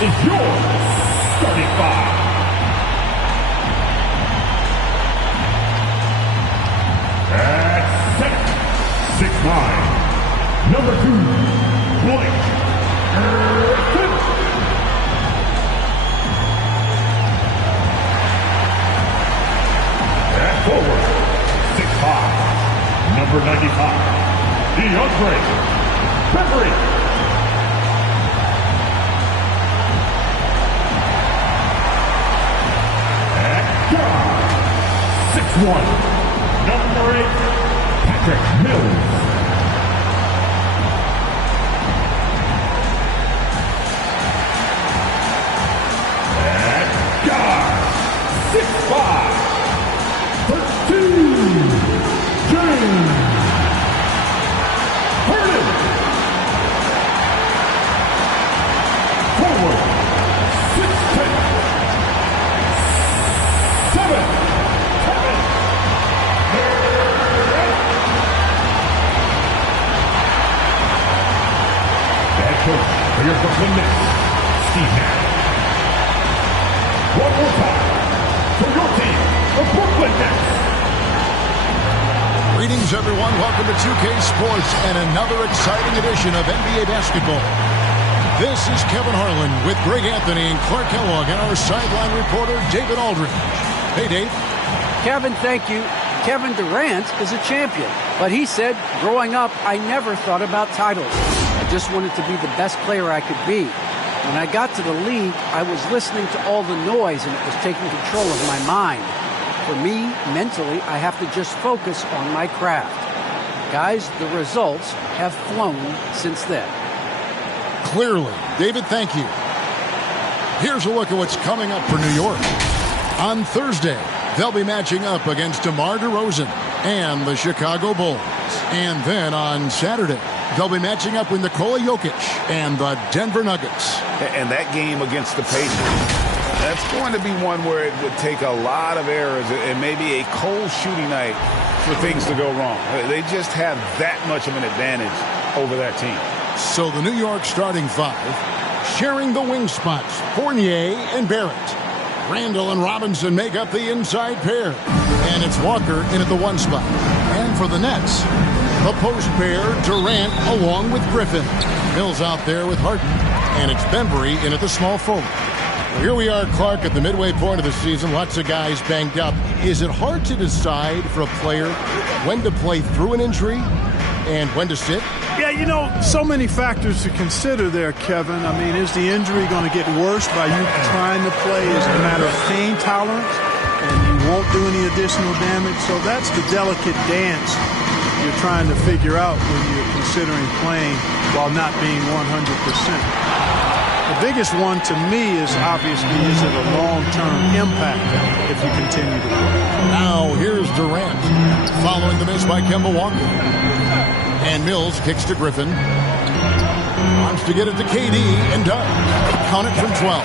is your starting five. At center, 6'9", number 2, Blake Griffin. At forward, 6'5", number 95, DeAndre Bembry. At guard, 6'1", number 8, Patrick Mills. At guard, 6'5", 13, James Harden. Forward, 6'10", 7, Kevin. Head coach for your Brooklyn Nets, Steve Nash. One more time for your team, the Brooklyn Nets. Greetings, everyone. Welcome to 2K Sports and another exciting edition of NBA basketball. This is Kevin Harlan with Greg Anthony and Clark Kellogg and our sideline reporter, David Aldridge. Hey, Dave. Kevin, thank you. Kevin Durant is a champion, but he said, growing up, I never thought about titles. I just wanted to be the best player I could be. When I got to the league, I was listening to all the noise and it was taking control of my mind. For me, mentally, I have to just focus on my craft. Guys, the results have flown since then. Clearly. David, thank you. Here's a look at what's coming up for New York. On Thursday, they'll be matching up against DeMar DeRozan and the Chicago Bulls. And then on Saturday, they'll be matching up with Nikola Jokic and the Denver Nuggets. And that game against the Pacers, that's going to be one where it would take a lot of errors and maybe a cold shooting night for things to go wrong. They just have that much of an advantage over that team. So the New York starting five, sharing the wing spots, Fournier and Barrett. Randall and Robinson make up the inside pair. And it's Walker in at the one spot. And for the Nets, the post pair, Durant along with Griffin. Mills out there with Harden. And it's Bembry in at the small forward. Here we are, Clark, at the midway point of the season. Lots of guys banged up. Is it hard to decide for a player when to play through an injury and when to sit? Yeah, you know, so many factors to consider there, Kevin. I mean, is the injury going to get worse by you trying to play? Is it a matter of pain tolerance and you won't do any additional damage? So that's the delicate dance you're trying to figure out when you're considering playing while not being 100%. The biggest one to me is obviously, is it a long-term impact if you continue to play? Now here's Durant following the miss by Kemba Walker. And Mills kicks to Griffin. Wants to get it to KD and does. Count it from 12.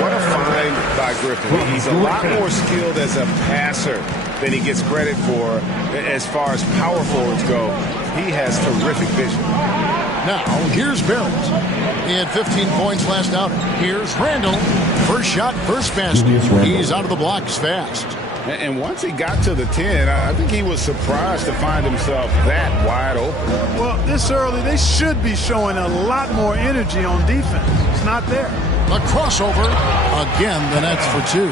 What a find by Griffin. He's a lot more skilled as a passer than he gets credit for as far as power forwards go. He has terrific vision. Now, here's Barrett. He had 15 points last outing. Here's Randall. First shot, first basket. He's out of the blocks fast. And once he got to the 10, I think he was surprised to find himself that wide open. Well, this early, they should be showing a lot more energy on defense. It's not there. A crossover. Again, the Nets for two.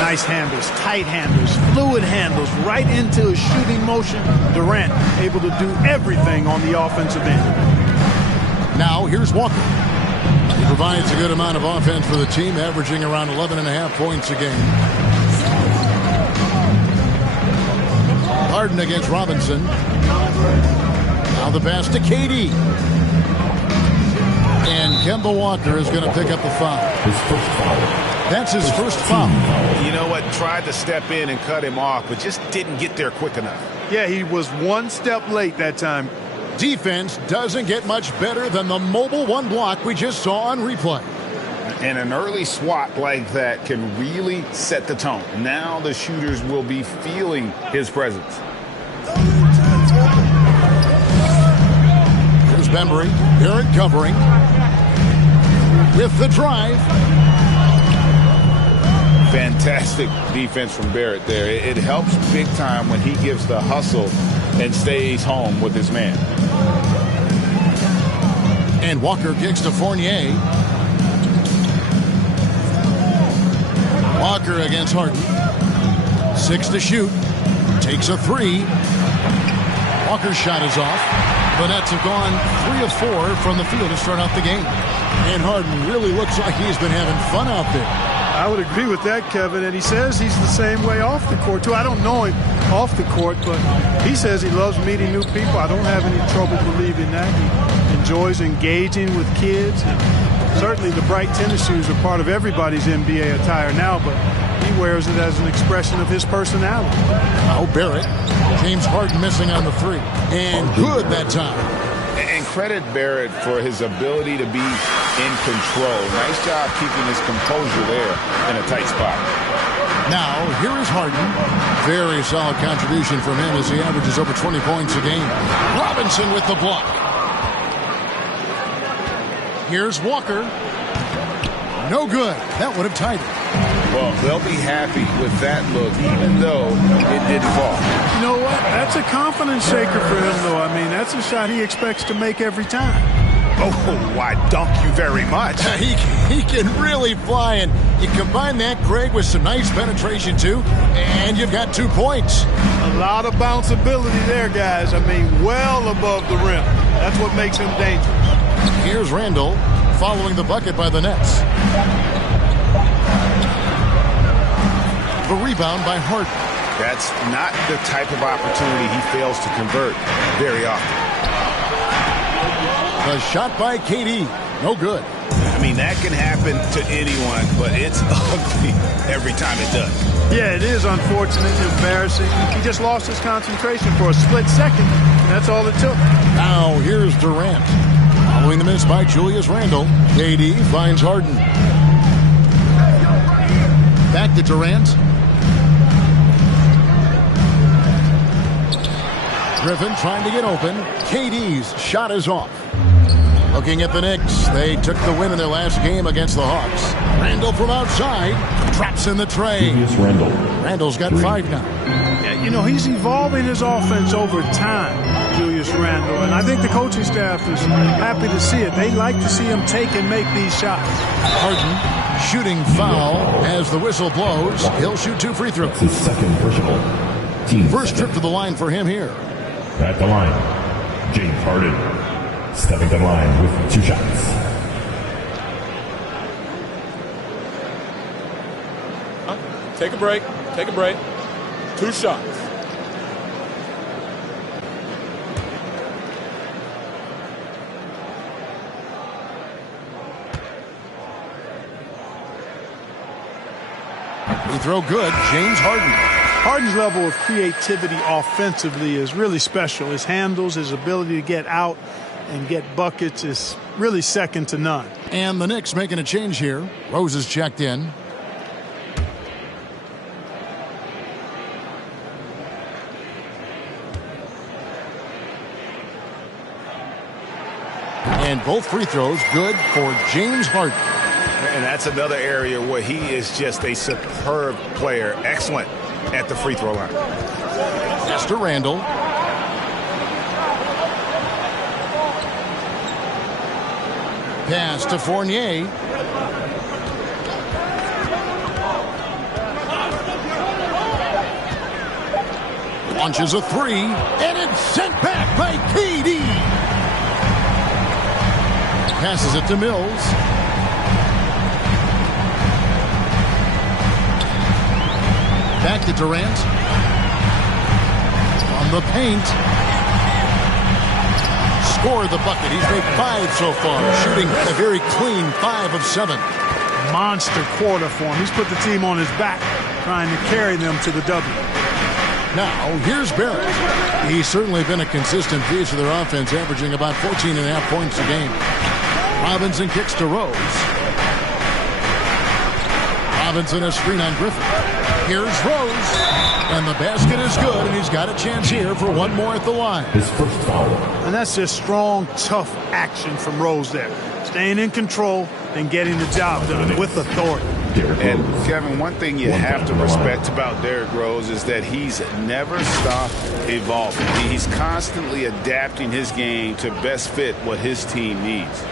Nice handles, tight handles, fluid handles, right into a shooting motion. Durant able to do everything on the offensive end. Now, here's Walker. He provides a good amount of offense for the team, averaging around 11.5 points a game. Harden against Robinson. Now the pass to KD. And Kemba Walker is going to pick up the foul. His first foul. That's his first foul. You know what? Tried to step in and cut him off, but just didn't get there quick enough. Yeah, he was one step late that time. Defense doesn't get much better than the mobile one block we just saw on replay. And an early swat like that can really set the tone. Now the shooters will be feeling his presence. Here's Bembry. Barrett covering. with the drive. Fantastic defense from Barrett there. It helps big time when he gives the hustle and stays home with his man. And Walker kicks to Fournier. Walker against Harden. 6 to shoot. Takes a 3. Walker's shot is off. The Nets have gone 3 of 4 from the field to start out the game. And Harden really looks like he's been having fun out there. I would agree with that, Kevin. And he says he's the same way off the court, too. I don't know him off the court, but he says he loves meeting new people. I don't have any trouble believing that. He enjoys engaging with kids. And certainly the bright tennis shoes are part of everybody's NBA attire now, but he wears it as an expression of his personality. Now Barrett. James Harden missing on the 3. And good that time. And credit Barrett for his ability to be in control. Nice job keeping his composure there in a tight spot. Now, here is Harden. Very solid contribution from him as he averages over 20 points a game. Robinson with the block. Here's Walker. No good. That would have tied it. Well, they'll be happy with that look, even though it did fall. You know what? That's a confidence shaker for him, though. I mean, that's a shot he expects to make every time. Oh, I dunk you very much. He can really fly, and you combine that, Greg, with some nice penetration, too, and you've got 2 points. A lot of bounceability there, guys. I mean, well above the rim. That's what makes him dangerous. Here's Randall following the bucket by the Nets. The rebound by Harden. That's not the type of opportunity he fails to convert very often. The shot by KD. No good. I mean, that can happen to anyone, but it's ugly every time it does. Yeah, it is unfortunate, embarrassing. He just lost his concentration for a split second, and that's all it took. Now here's Durant. Following the miss by Julius Randle. KD finds Harden. Back to Durant. Griffin trying to get open. KD's shot is off. Looking at the Knicks, they took the win in their last game against the Hawks. Randle from outside, drops in the tray. Randle's got 5 now. Yeah, you know, he's evolving his offense over time, Julius Randle, and I think the coaching staff is happy to see it. They like to see him take and make these shots. Harden shooting foul as the whistle blows. He'll shoot 2 free throws. His second personal. Team First trip to the line for him here. At the line, James Harden. Stepping to the line with 2 shots. Take a break. Take a break. 2 shots. Free throw good. James Harden. Harden's level of creativity offensively is really special. His handles, his ability to get out and get buckets is really second to none. And the Knicks making a change here. Rose is checked in. And both free throws good for James Harden. And that's another area where he is just a superb player. Excellent at the free throw line. Pass to Randle. Pass to Fournier. Launches a 3, and it's sent back by KD. Passes it to Mills. Back to Durant. On the paint. Scored the bucket. He's made 5 so far, shooting a very clean 5 of 7. Monster quarter for him. He's put the team on his back, trying to carry them to the W. Now, here's Barrett. He's certainly been a consistent piece of their offense, averaging about 14.5 points a game. Robinson kicks to Rose. Robinson a screen on Griffin. Here's Rose. And the basket is good, and he's got a chance here for one more at the line. His first foul. And that's just strong, tough action from Rose there. He's staying in control and getting the job done with authority. And Kevin, one thing you have to respect about Derrick Rose is that he's never stopped evolving. He's constantly adapting his game to best fit what his team needs.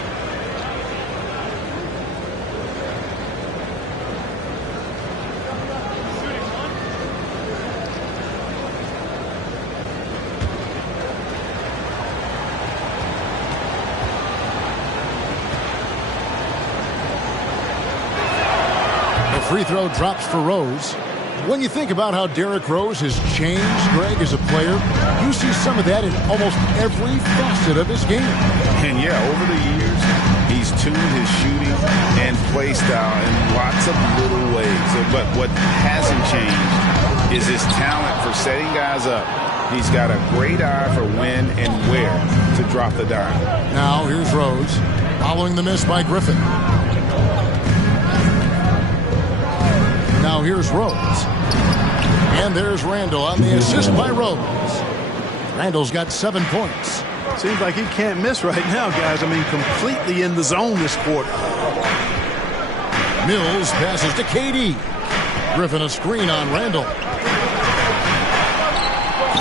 Free throw drops for Rose. When you think about how Derrick Rose has changed, Greg, as a player, you see some of that in almost every facet of his game. And yeah, over the years, he's tuned his shooting and play style in lots of little ways. But what hasn't changed is his talent for setting guys up. He's got a great eye for when and where to drop the dime. Now here's Rose, following the miss by Griffin. Now here's Rose. And there's Randall on the assist by Rose. Randall's got 7 points. Seems like he can't miss right now, guys. I mean, completely in the zone this quarter. Mills passes to KD. Griffin a screen on Randall.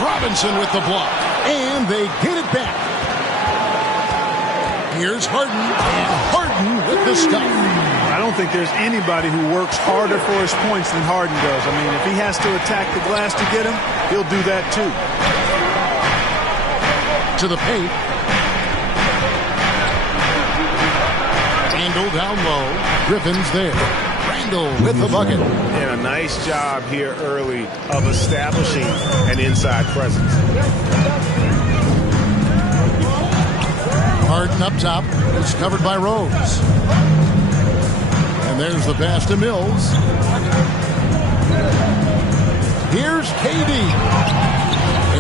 Robinson with the block. And they get it back. Here's Harden. And Harden with the stuff. I don't think there's anybody who works harder for his points than Harden does. I mean, if he has to attack the glass to get him, he'll do that too. To the paint. Randall down low. Griffin's there. Randall with the bucket. And a nice job here early of establishing an inside presence. Harden up top. It's covered by Rose. And there's the pass to Mills. Here's KD.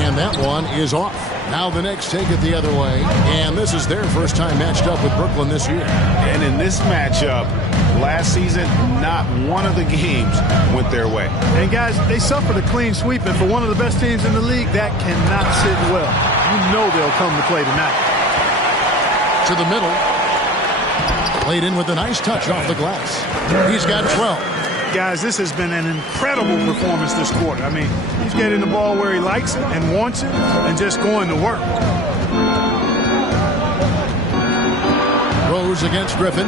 And that one is off. Now the Knicks take it the other way. And this is their first time matched up with Brooklyn this year. And in this matchup, last season, not one of the games went their way. And guys, they suffered a clean sweep. And for one of the best teams in the league, that cannot sit well. You know they'll come to play tonight. To the middle. Played in with a nice touch off the glass. He's got 12. Guys, this has been an incredible performance this quarter. I mean, he's getting the ball where he likes it and wants it and just going to work. Rose against Griffin.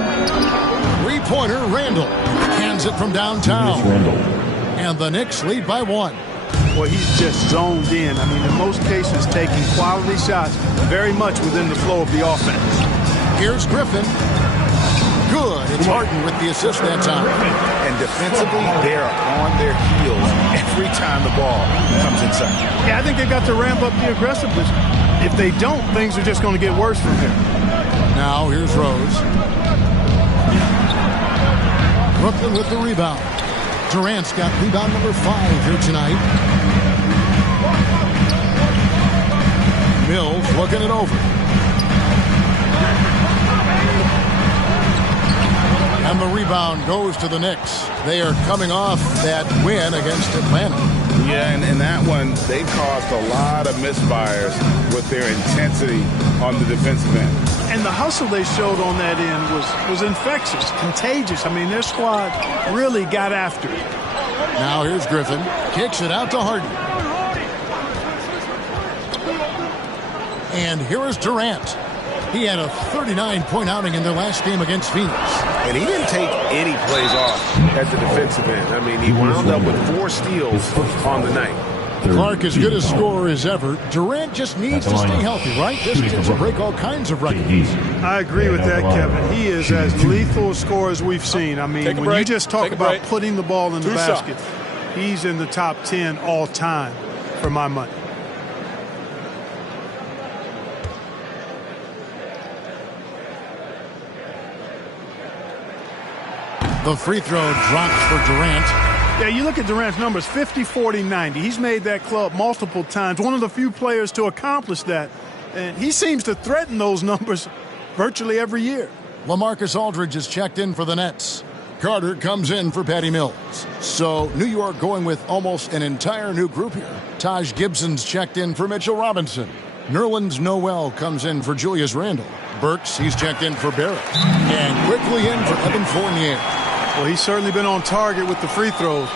Three-pointer, Randall. Hands it from downtown. And the Knicks lead by 1. Well, he's just zoned in. I mean, in most cases, taking quality shots very much within the flow of the offense. Here's Griffin. Good. It's Harden with the assist that time. And defensively, they are on their heels every time the ball comes inside. Yeah, I think they got to ramp up the aggressiveness. If they don't, things are just going to get worse from here. Now here's Rose. Brooklyn with the rebound. Durant's got rebound number 5 here tonight. Mills looking it over. And the rebound goes to the Knicks. They are coming off that win against Atlanta. Yeah, and in that one, they caused a lot of misfires with their intensity on the defensive end. And the hustle they showed on that end was infectious, contagious. I mean, their squad really got after it. Now here's Griffin. Kicks it out to Harden. And here is Durant. He had a 39-point outing in their last game against Phoenix. And he didn't take any plays off at the defensive end. I mean, he wound up with 4 steals on the night. Clark as good a scorer as ever. Durant just needs to stay healthy, right? This kid will break all kinds of records. I agree with that, Kevin. He is as lethal a scorer as we've seen. I mean, when you just talk about putting the ball in the basket, he's in the top 10 all time for my money. The free throw drops for Durant. Yeah, you look at Durant's numbers, 50, 40, 90. He's made that club multiple times. One of the few players to accomplish that. And he seems to threaten those numbers virtually every year. LaMarcus Aldridge is checked in for the Nets. Carter comes in for Patty Mills. So New York going with almost an entire new group here. Taj Gibson's checked in for Mitchell Robinson. Nerlens Noel comes in for Julius Randle. Burks, he's checked in for Barrett. And quickly in for Evan Fournier. Well, he's certainly been on target with the free throws.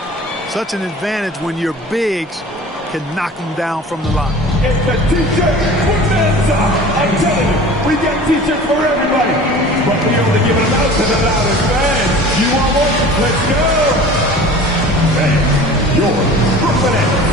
Such an advantage when your bigs can knock them down from the line. It's the T-shirt bonanza. I'm telling you, we get T-shirts for everybody. But we only give them out to the loudest fans. You want one? Let's go. And your Brooklyn Nets.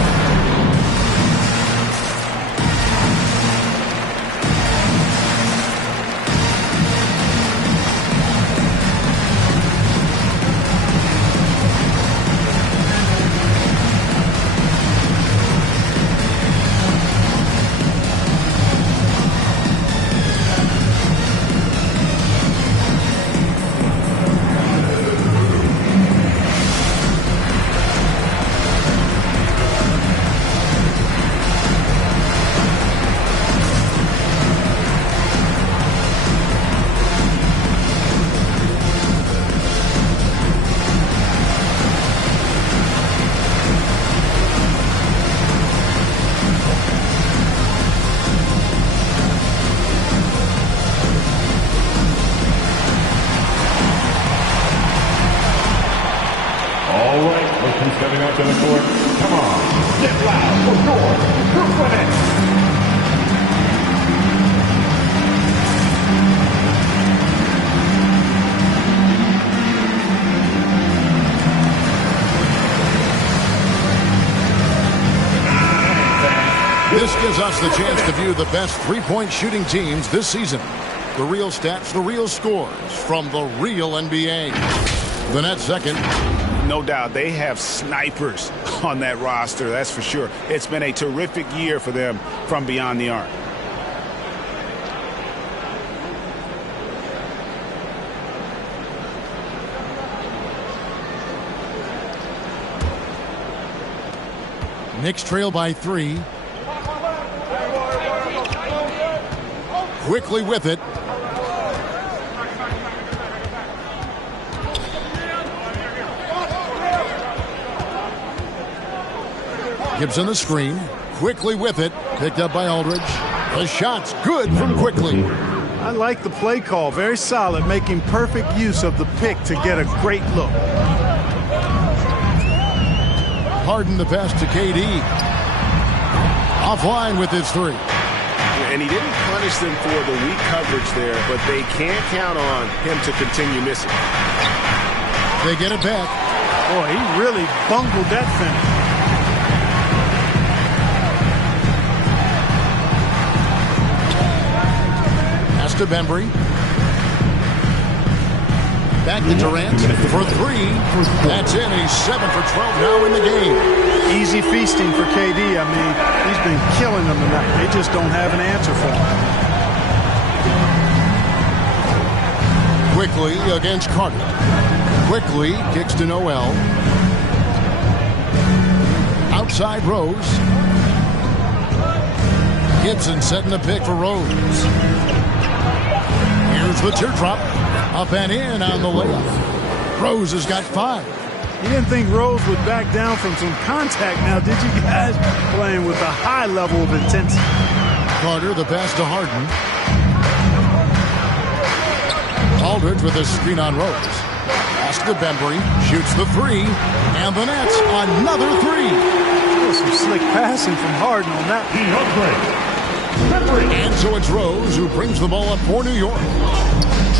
Stepping out to the court. Come on, get loud for your Brooklyn Nets. This gives us the chance to view the best three-point shooting teams this season. The real stats, the real scores from the real NBA. The Nets second. No doubt they have snipers on that roster, that's for sure. It's been a terrific year for them from beyond the arc. Knicks trail by 3. Quickly with it. Gibson the screen. Quickly with it. Picked up by Aldridge. The shot's good from Quickly. I like the play call. Very solid, making perfect use of the pick to get a great look. Harden the pass to KD. Offline with his 3. And he didn't punish them for the weak coverage there, but they can't count on him to continue missing. They get it back. Boy, he really bungled that finish. Pass to Bembry. Back to Durant for 3. That's in. He's 7 for 12 now in the game. Easy feasting for KD. I mean, he's been killing them tonight. They just don't have an answer for him. Quickly against Carter. Quickly kicks to Noel. Outside Rose. Gibson setting the pick for Rose. Here's the teardrop. Up and in on the layup. Rose has got 5. You didn't think Rose would back down from some contact now, did you guys? Playing with a high level of intensity. Carter, the pass to Harden. Aldridge with a screen on Rose. Pass to Bembry. Shoots the 3. And the Nets, another 3. Some slick passing from Harden on that. And so it's Rose who brings the ball up for New York.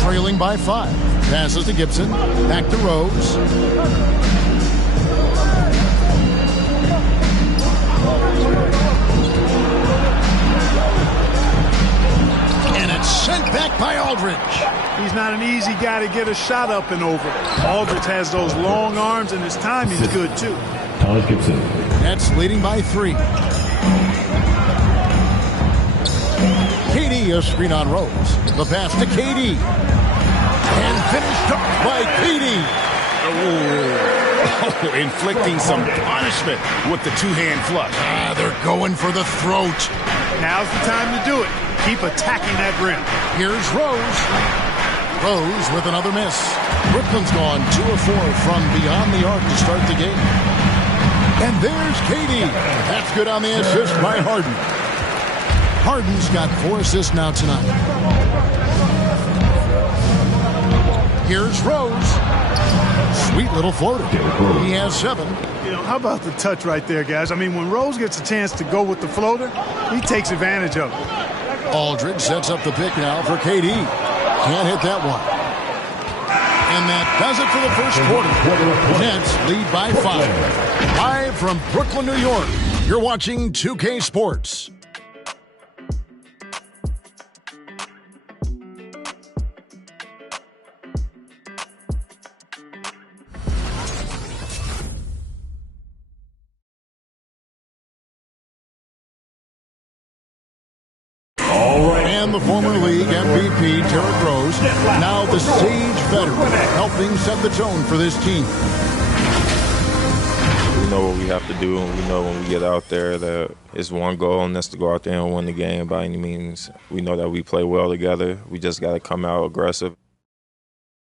Trailing by 5. Passes to Gibson. Back to Rose. And it's sent back by Aldridge. He's not an easy guy to get a shot up and over. Aldridge has those long arms, and his timing's good, too. Taj Gibson. Nets leading by 3. KD, a screen on Rose. The pass to KD. And finished off by KD. Oh, inflicting some punishment with the two-hand flush. They're going for the throat. Now's the time to do it. Keep attacking that rim. Here's Rose. Rose with another miss. Brooklyn's gone 2 of 4 from beyond the arc to start the game. And there's KD. That's good on the assist by Harden. Harden's got 4 assists now tonight. Here's Rose. Sweet little floater. He has 7. You know, how about the touch right there, guys? I mean, when Rose gets a chance to go with the floater, he takes advantage of it. Aldridge sets up the pick now for KD. Can't hit that one. And that does it for the first quarter. Nets lead by 5. Live from Brooklyn, New York, you're watching 2K Sports. And the former league MVP, Derrick Rose, now the sage veteran, helping set the tone for this team. We know what we have to do, and we know when we get out there that it's one goal, and that's to go out there and win the game by any means. We know that we play well together. We just got to come out aggressive.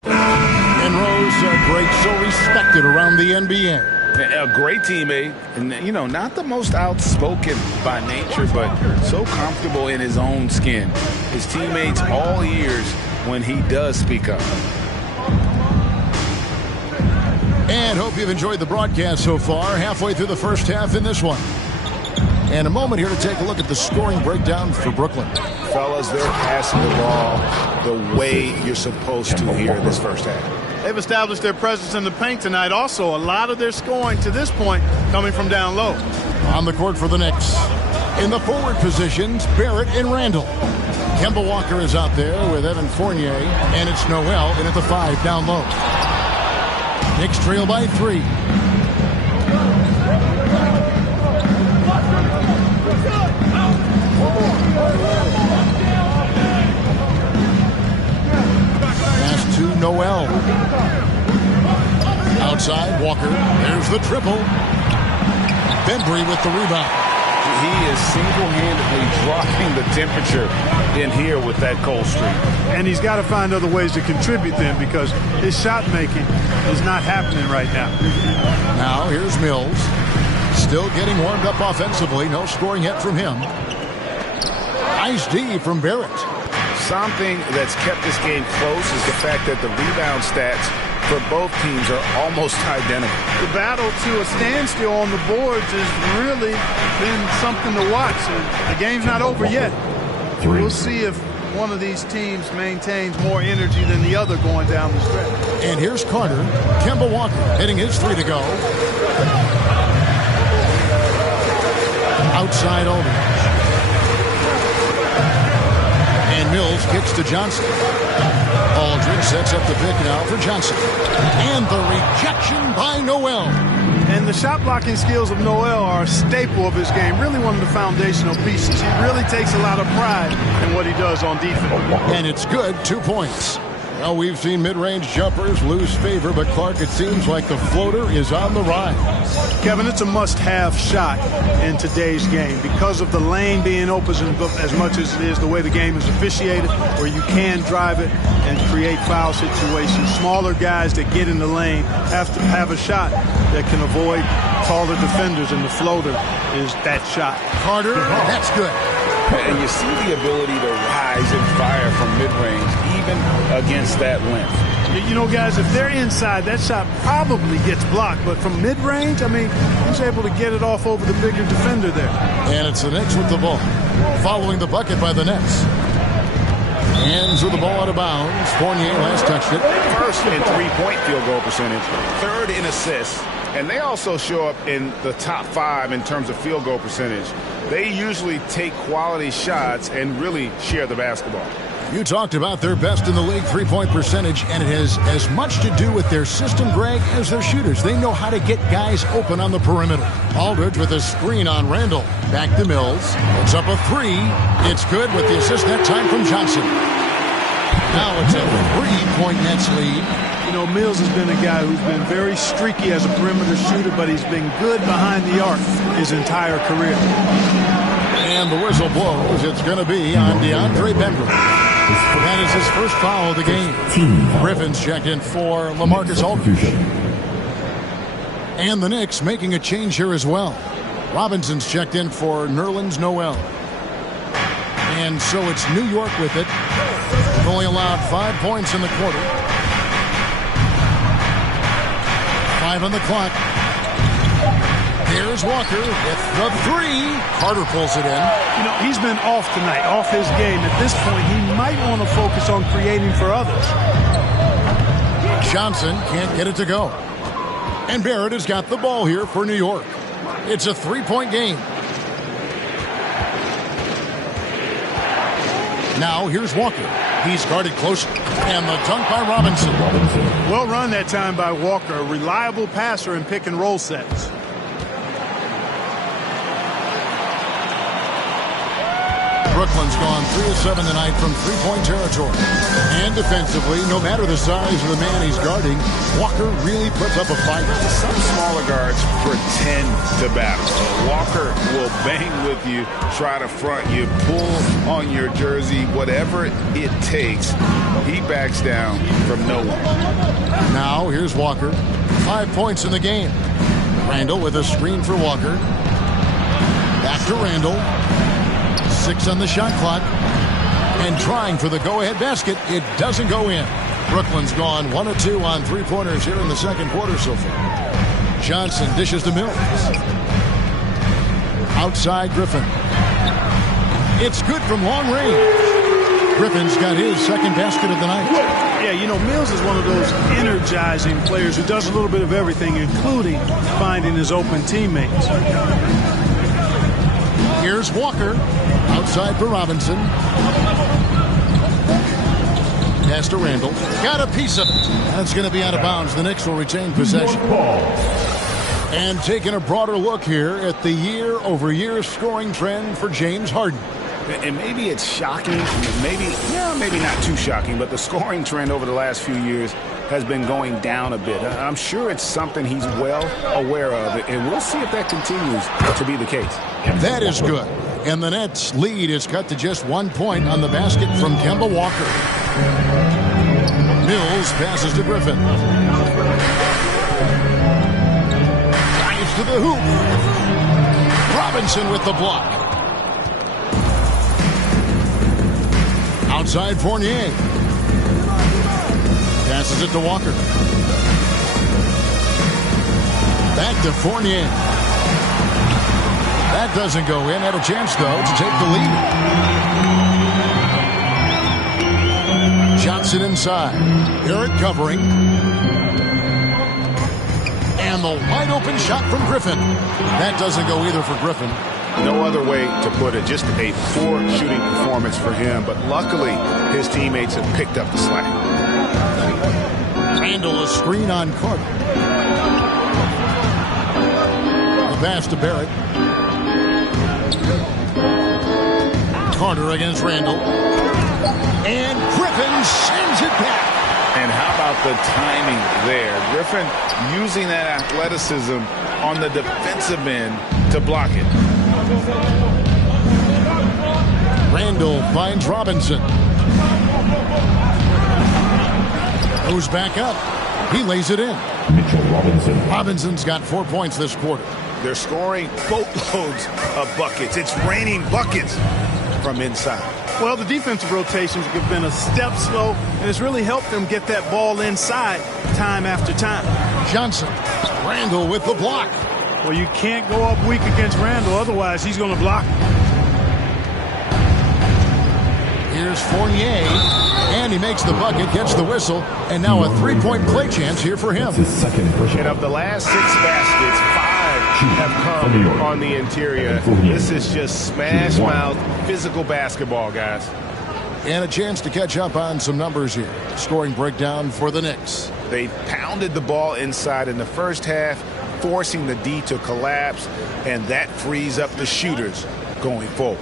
And Rose, great, so respected around the NBA. A great teammate, and you know, not the most outspoken by nature, but so comfortable in his own skin. His teammates all ears when he does speak up. And hope you've enjoyed the broadcast so far. Halfway through the first half in this one. And a moment here to take a look at the scoring breakdown for Brooklyn. Fellas, they're passing the ball the way you're supposed to here in this first half. They've established their presence in the paint tonight. Also, a lot of their scoring to this point coming from down low. On the court for the Knicks. In the forward positions, Barrett and Randall. Kemba Walker is out there with Evan Fournier, and it's Noel in at the 5 down low. Knicks trail by 3. Pass to Noel. Outside, Walker. There's the triple. Bembry with the rebound. He is single-handedly dropping the temperature in here with that cold streak. And he's got to find other ways to contribute then, because his shot making is not happening right now. Now here's Mills. Still getting warmed up offensively. No scoring yet from him. Nice D from Barrett. Something that's kept this game close is the fact that the rebound stats for both teams are almost identical. The battle to a standstill on the boards has really been something to watch. The game's not over yet. We'll see if one of these teams maintains more energy than the other going down the stretch. And here's Carter. Kemba Walker hitting his 3 to go. Outside Aldridge. And Mills kicks to Johnson. Aldridge sets up the pick now for Johnson. And the rejection by Noel. And the shot blocking skills of Noel are a staple of his game, really one of the foundational pieces. He really takes a lot of pride in what he does on defense. And it's good, 2 points. Well, we've seen mid-range jumpers lose favor, but Clark, it seems like the floater is on the rise. Kevin, it's a must-have shot in today's game because of the lane being open as much as it is the way the game is officiated, where you can drive it and create foul situations. Smaller guys that get in the lane have to have a shot that can avoid taller defenders, and the floater is that shot. Carter, that's good. And you see the ability to rise and fire from mid-range, even against that length. You know, guys, if they're inside, that shot probably gets blocked. But from mid-range, I mean, he's able to get it off over the bigger defender there. And it's the Knicks with the ball, following the bucket by the Nets. Hands with the ball out of bounds. Fournier last touched it. First in three-point field goal percentage, third in assists, and they also show up in the top 5 in terms of field goal percentage. They usually take quality shots and really share the basketball. You talked about their best in the league three-point percentage, and it has as much to do with their system, Greg, as their shooters. They know how to get guys open on the perimeter. Aldridge with a screen on Randall. Back to Mills. It's up a 3. It's good with the assist that time from Johnson. Now it's a 3-point Nets lead. You know, Mills has been a guy who's been very streaky as a perimeter shooter, but he's been good behind the arc his entire career. And the whistle blows. It's going to be on DeAndre Bembry. That is his first foul of the game. Griffin's checked in for LaMarcus Aldridge. And the Knicks making a change here as well. Robinson's checked in for Nerlens Noel. And so it's New York with it. Only allowed 5 points in the quarter. 5 on the clock. There's Walker with the 3. Carter pulls it in. You know, he's been off tonight, off his game. At this point, he might want to focus on creating for others. Johnson can't get it to go. And Barrett has got the ball here for New York. It's a 3-point game. Now here's Walker. He's guarded close. And the dunk by Robinson. Well run that time by Walker. A reliable passer in pick and roll sets. Brooklyn's gone 3 of 7 tonight from three-point territory. And defensively, no matter the size of the man he's guarding, Walker really puts up a fight. Some smaller guards pretend to battle. Walker will bang with you, try to front you, pull on your jersey, whatever it takes. He backs down from no one. Now here's Walker. 5 points in the game. Randall with a screen for Walker. Back to Randall. 6 on the shot clock. And trying for the go-ahead basket. It doesn't go in. Brooklyn's gone 1 of 2 on three-pointers here in the second quarter so far. Johnson dishes to Mills. Outside Griffin. It's good from long range. Griffin's got his second basket of the night. Yeah, you know, Mills is one of those energizing players who does a little bit of everything, including finding his open teammates. Here's Walker. Outside for Robinson. Pass to Randall. Got a piece of it. That's going to be out of bounds. The Knicks will retain possession. And taking a broader look here at the year-over-year scoring trend for James Harden. And maybe it's shocking, maybe not too shocking, but the scoring trend over the last few years has been going down a bit. I'm sure it's something he's well aware of, and we'll see if that continues to be the case. That is good. And the Nets' lead is cut to just 1 point on the basket from Kemba Walker. Mills passes to Griffin. Drives to the hoop. Robinson with the block. Outside Fournier. Passes it to Walker. Back to Fournier. That doesn't go in. Had a chance, though, to take the lead. Johnson inside. Barrett covering. And the wide-open shot from Griffin. That doesn't go either for Griffin. No other way to put it. Just a poor shooting performance for him. But luckily, his teammates have picked up the slack. Randall a screen on Carter. The pass to Barrett. Carter against Randall. And Griffin sends it back. And how about the timing there? Griffin using that athleticism on the defensive end to block it. Randall finds Robinson. Goes back up. He lays it in. Mitchell Robinson. Robinson's got 4 points this quarter. They're scoring boatloads of buckets. It's raining buckets from inside. Well, the defensive rotations have been a step slow, and it's really helped them get that ball inside time after time. Johnson. Randall with the block. Well, you can't go up weak against Randall, otherwise he's going to block. Here's Fournier, and he makes the bucket, gets the whistle, and now a three-point play chance here for him. And of the last 6 baskets, 5 have come on the interior. This is just smash-mouth physical basketball, guys. And a chance to catch up on some numbers here. Scoring breakdown for the Knicks. They pounded the ball inside in the first half, forcing the D to collapse, and that frees up the shooters going forward.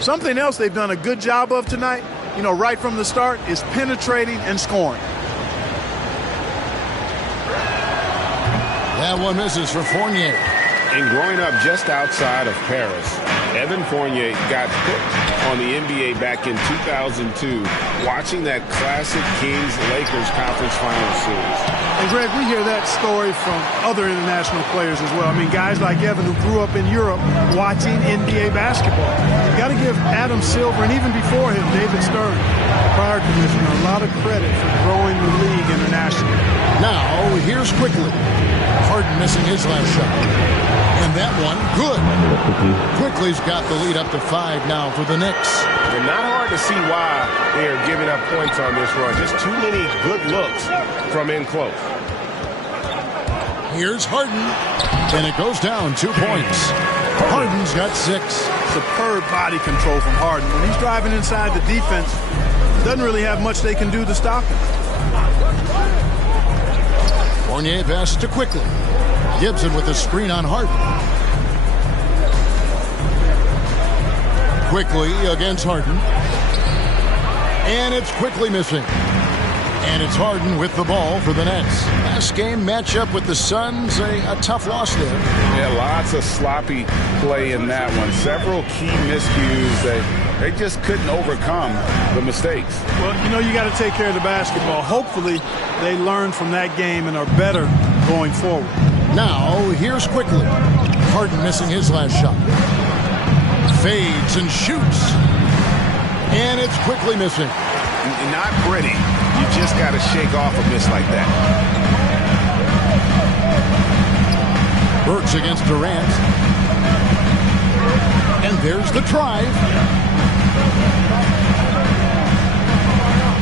Something else they've done a good job of tonight, you know, right from the start, is penetrating and scoring. That one misses for Fournier. And growing up just outside of Paris, Evan Fournier got hooked on the NBA back in 2002, watching that classic Kings-Lakers Conference Finals series. And Greg, we hear that story from other international players as well. I mean, guys like Evan who grew up in Europe watching NBA basketball. You got to give Adam Silver, and even before him, David Stern, prior commissioner, a lot of credit for growing the league internationally. Now, here's Quickly. Harden missing his last shot. And that one, good. Quickly's got the lead up to 5 now for the Knicks. And not hard to see why they are giving up points on this run. Just too many good looks from in close. Here's Harden. And it goes down 2 points. Harden's got 6. Superb body control from Harden. When he's driving inside the defense, doesn't really have much they can do to stop him. Fournier passes to Quickly. Gibson with the screen on Harden. Quickly against Harden. And it's Quickly missing. And it's Harden with the ball for the Nets. Last game matchup with the Suns, a tough loss there. Yeah, lots of sloppy play in that one. Several key miscues. They just couldn't overcome the mistakes. Well, you know, you got to take care of the basketball. Hopefully, they learn from that game and are better going forward. Now, here's Quickly. Harden missing his last shot. Fades and shoots. And it's Quickly missing. Not pretty. You just got to shake off a miss like that. Burks against Durant. And there's the drive.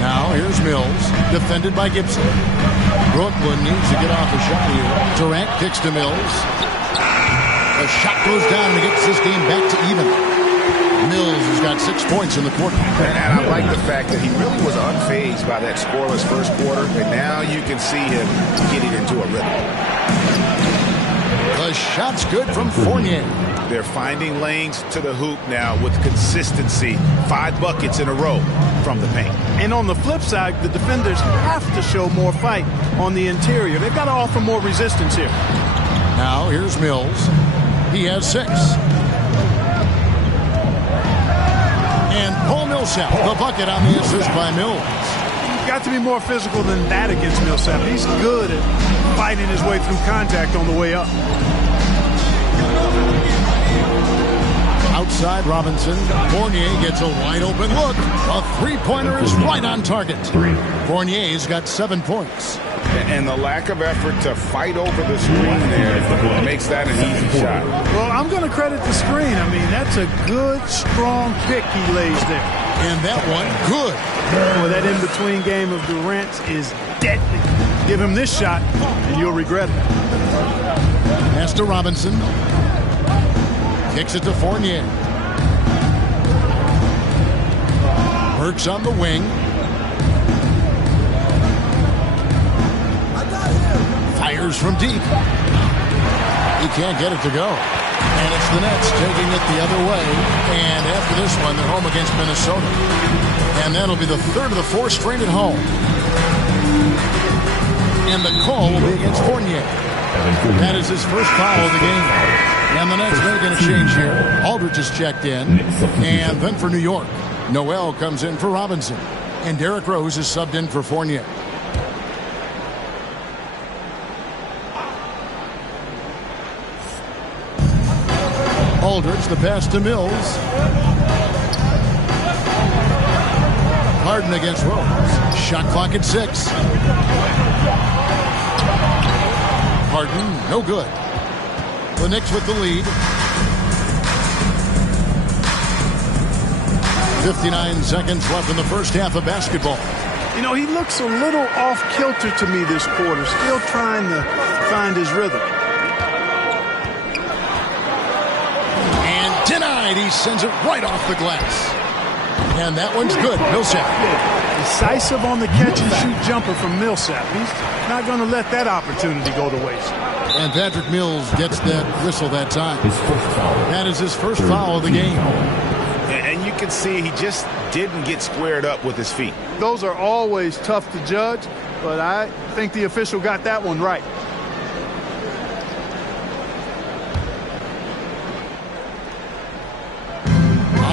Now, here's Mills, defended by Gibson. Brooklyn needs to get off a shot here. Durant kicks to Mills. The shot goes down and it gets this game back to even. Mills has got 6 points in the quarter. And I like the fact that he really was unfazed by that scoreless first quarter, and now you can see him getting into a rhythm. The shot's good from Fournier. They're finding lanes to the hoop now with consistency. 5 buckets in a row from the paint. And on the flip side, the defenders have to show more fight on the interior. They've got to offer more resistance here. Now here's Mills. He has 6. And Paul Millsap, the bucket on the assist by Mills. You've got to be more physical than that against Millsap. He's good at fighting his way through contact on the way up. Outside Robinson. Fournier gets a wide open look. A three-pointer is right on target. Fournier's got 7 points. And the lack of effort to fight over the screen there makes that an easy shot. Well, I'm going to credit the screen. I mean, that's a good, strong pick he lays there. And that one, good. Well, that in-between game of Durant's is deadly. Give him this shot, and you'll regret it. Pass to Robinson. Kicks it to Fournier. Burks on the wing. Fires from deep. He can't get it to go. And it's the Nets taking it the other way. And after this one, they're home against Minnesota. And that'll be the third of the 4 straight at home. And the call will be against Fournier. That is his first foul of the game. And the Nets making a change here. Aldridge is checked in. And then for New York, Noel comes in for Robinson. And Derrick Rose is subbed in for Fournier. Aldridge, the pass to Mills. Harden against Rose. Shot clock at 6. Harden, no good. The Knicks with the lead. 59 seconds left in the first half of basketball. You know, he looks a little off-kilter to me this quarter, still trying to find his rhythm. And denied. He sends it right off the glass. And that one's good. Millsap. Decisive on the catch-and-shoot jumper from Millsap. He's not going to let that opportunity go to waste. And Patrick Mills gets that whistle that time. That is his first foul of the game. And you can see he just didn't get squared up with his feet. Those are always tough to judge, but I think the official got that one right.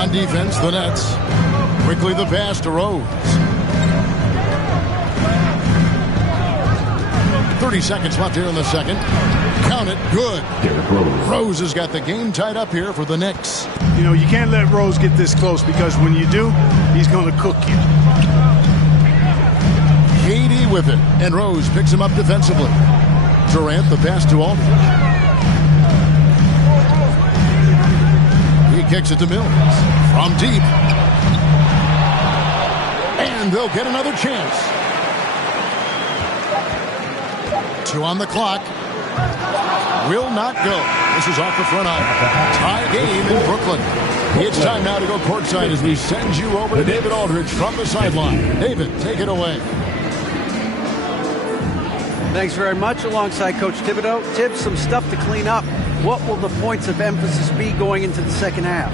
On defense, the Nets. Quickly the pass to Rose. 30 seconds left here in the second. Count it. Good. Rose has got the game tied up here for the Knicks. You know, you can't let Rose get this close because when you do, he's going to cook you. KD with it, and Rose picks him up defensively. Durant the pass to Aldridge. He kicks it to Mills from deep. And they'll get another chance. 2 on the clock. Will not go. This is off the front eye. Tie game in Brooklyn. It's time now to go courtside as we send you over to David Aldridge from the sideline. David, take it away. Thanks very much. Alongside Coach Thibodeau. Tibbs, some stuff to clean up. What will the points of emphasis be going into the second half?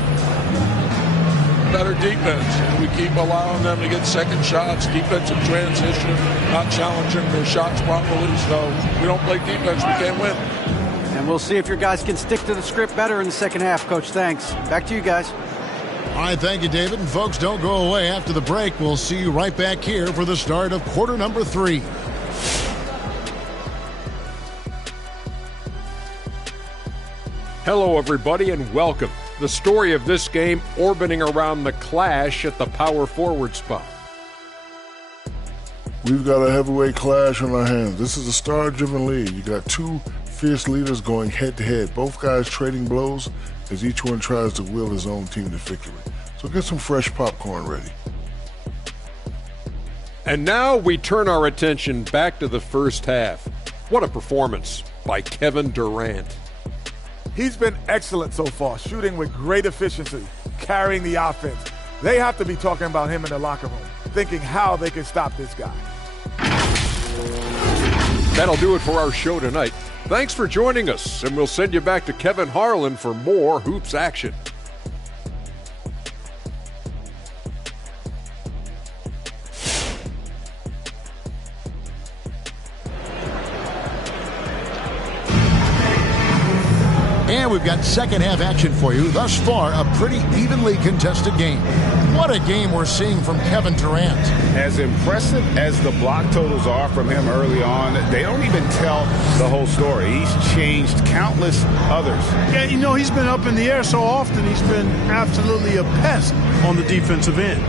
Better defense. We keep allowing them to get second shots, defensive transition, not challenging their shots properly. So we don't play defense, we can't win. And we'll see if your guys can stick to the script better in the second half, Coach. Thanks. Back to you guys. All right, thank you, David. And folks, don't go away after the break. We'll see you right back here for the start of quarter number 3. Hello, everybody, and welcome. The story of this game orbiting around the clash at the power forward spot. We've got a heavyweight clash on our hands. This is a star-driven league. You got 2 fierce leaders going head-to-head. Both guys trading blows as each one tries to will his own team to victory. So get some fresh popcorn ready. And now we turn our attention back to the first half. What a performance by Kevin Durant. He's been excellent so far, shooting with great efficiency, carrying the offense. They have to be talking about him in the locker room, thinking how they can stop this guy. That'll do it for our show tonight. Thanks for joining us, and we'll send you back to Kevin Harlan for more hoops action. And we've got second half action for you. Thus far, a pretty evenly contested game. What a game we're seeing from Kevin Durant. As impressive as the block totals are from him early on, they don't even tell the whole story. He's changed countless others. Yeah, you know, he's been up in the air so often, he's been absolutely a pest on the defensive end.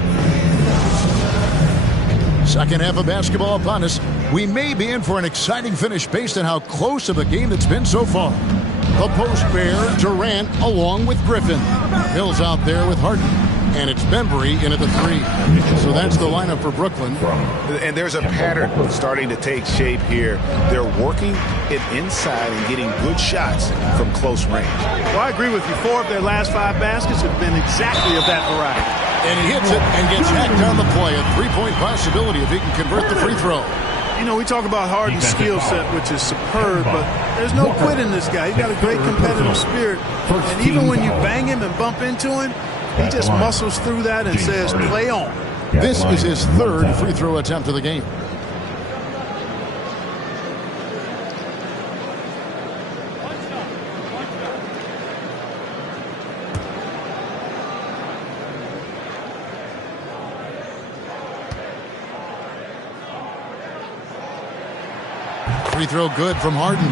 Second half of basketball upon us. We may be in for an exciting finish based on how close of a game it's been so far. The post bear, Durant, along with Griffin. Mills out there with Harden. And it's Bembry in at the 3. So that's the lineup for Brooklyn. And there's a pattern starting to take shape here. They're working it inside and getting good shots from close range. Well, I agree with you. 4 of their last 5 baskets have been exactly of that variety. And he hits it and gets hacked on the play. A 3-point possibility if he can convert the free throw. You know, we talk about Harden's skill set, which is superb, but there's no quit in this guy. He's got a great competitive spirit. And even when you bang him and bump into him, he just muscles through that and says, play on. This is his 3rd free throw attempt of the game. Free throw good from Harden.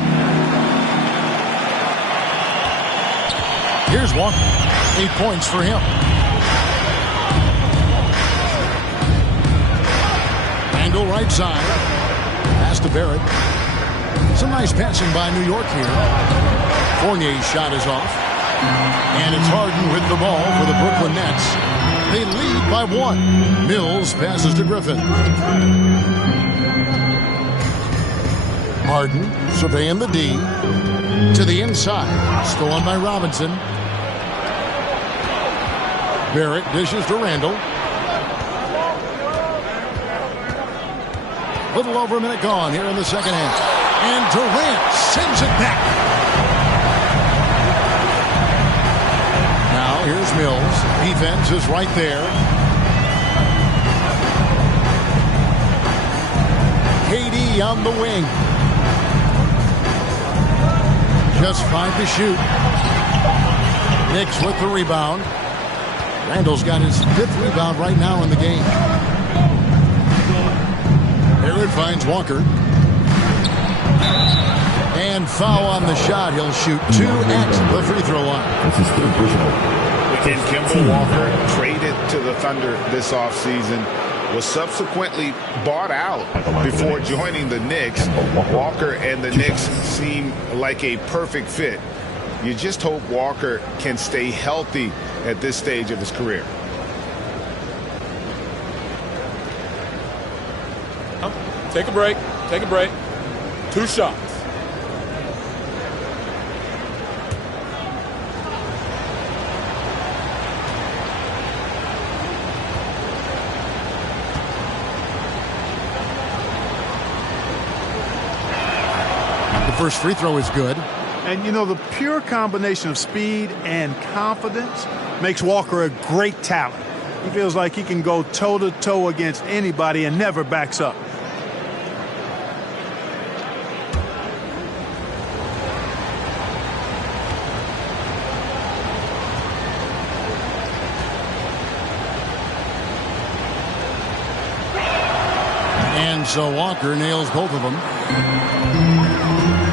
Here's Walker. 8 points for him. Angle right side. Pass to Barrett. Some nice passing by New York here. Fournier's shot is off. And it's Harden with the ball for the Brooklyn Nets. They lead by 1. Mills passes to Griffin. Harden surveying the D. To the inside. Stolen by Robinson. Barrett dishes to Randall. Little over a minute gone here in the second half. And Durant sends it back. Now here's Mills. Defense is right there. KD on the wing. Just 5 to shoot. Knicks with the rebound. Randall's got his 5th rebound right now in the game. Barrett finds Walker. And foul on the shot. He'll shoot 2 at the free throw line. And Kemba Walker, traded to the Thunder this offseason, was subsequently bought out before joining the Knicks. Walker and the Knicks seem like a perfect fit. You just hope Walker can stay healthy at this stage of his career. Take a break. Take a break. 2 shots. The first free throw is good. And, you know, the pure combination of speed and confidence makes Walker a great talent. He feels like he can go toe-to-toe against anybody and never backs up. And so Walker nails both of them.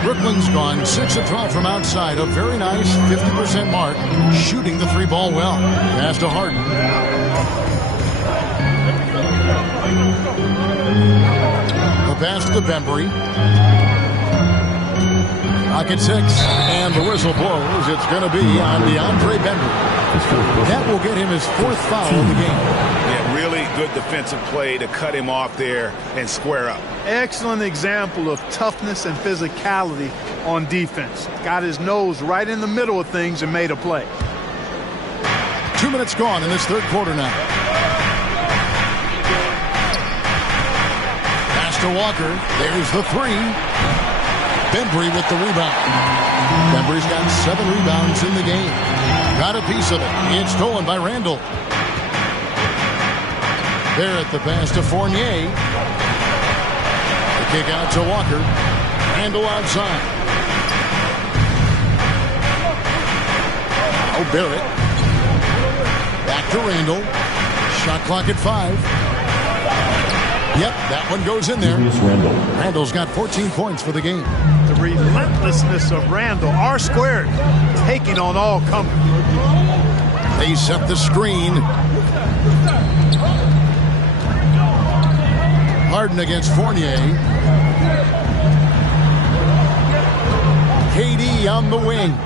Brooklyn's gone 6 of 12 from outside. A very nice 50% mark. Shooting the 3-ball well. Pass to Harden. The pass to Bembry. Pocket 6. And the whistle blows. It's going to be on DeAndre Bembry. That will get him his 4th foul of the game. Yeah, really good defensive play to cut him off there and square up. Excellent example of toughness and physicality on defense. Got his nose right in the middle of things and made a play. 2 minutes gone in this 3rd quarter now. Pass to Walker. There's the 3. Bembry with the rebound. Bembry's got 7 rebounds in the game. Got a piece of it. It's stolen by Randall. Barrett the pass to Fournier. The kick out to Walker. Randall outside. Oh, Barrett. Back to Randall. Shot clock at 5. Yep, that one goes in there. Randall's got 14 points for the game. The relentlessness of Randall. R-squared. Taking on all comers. They set the screen. Harden against Fournier. KD on the wing.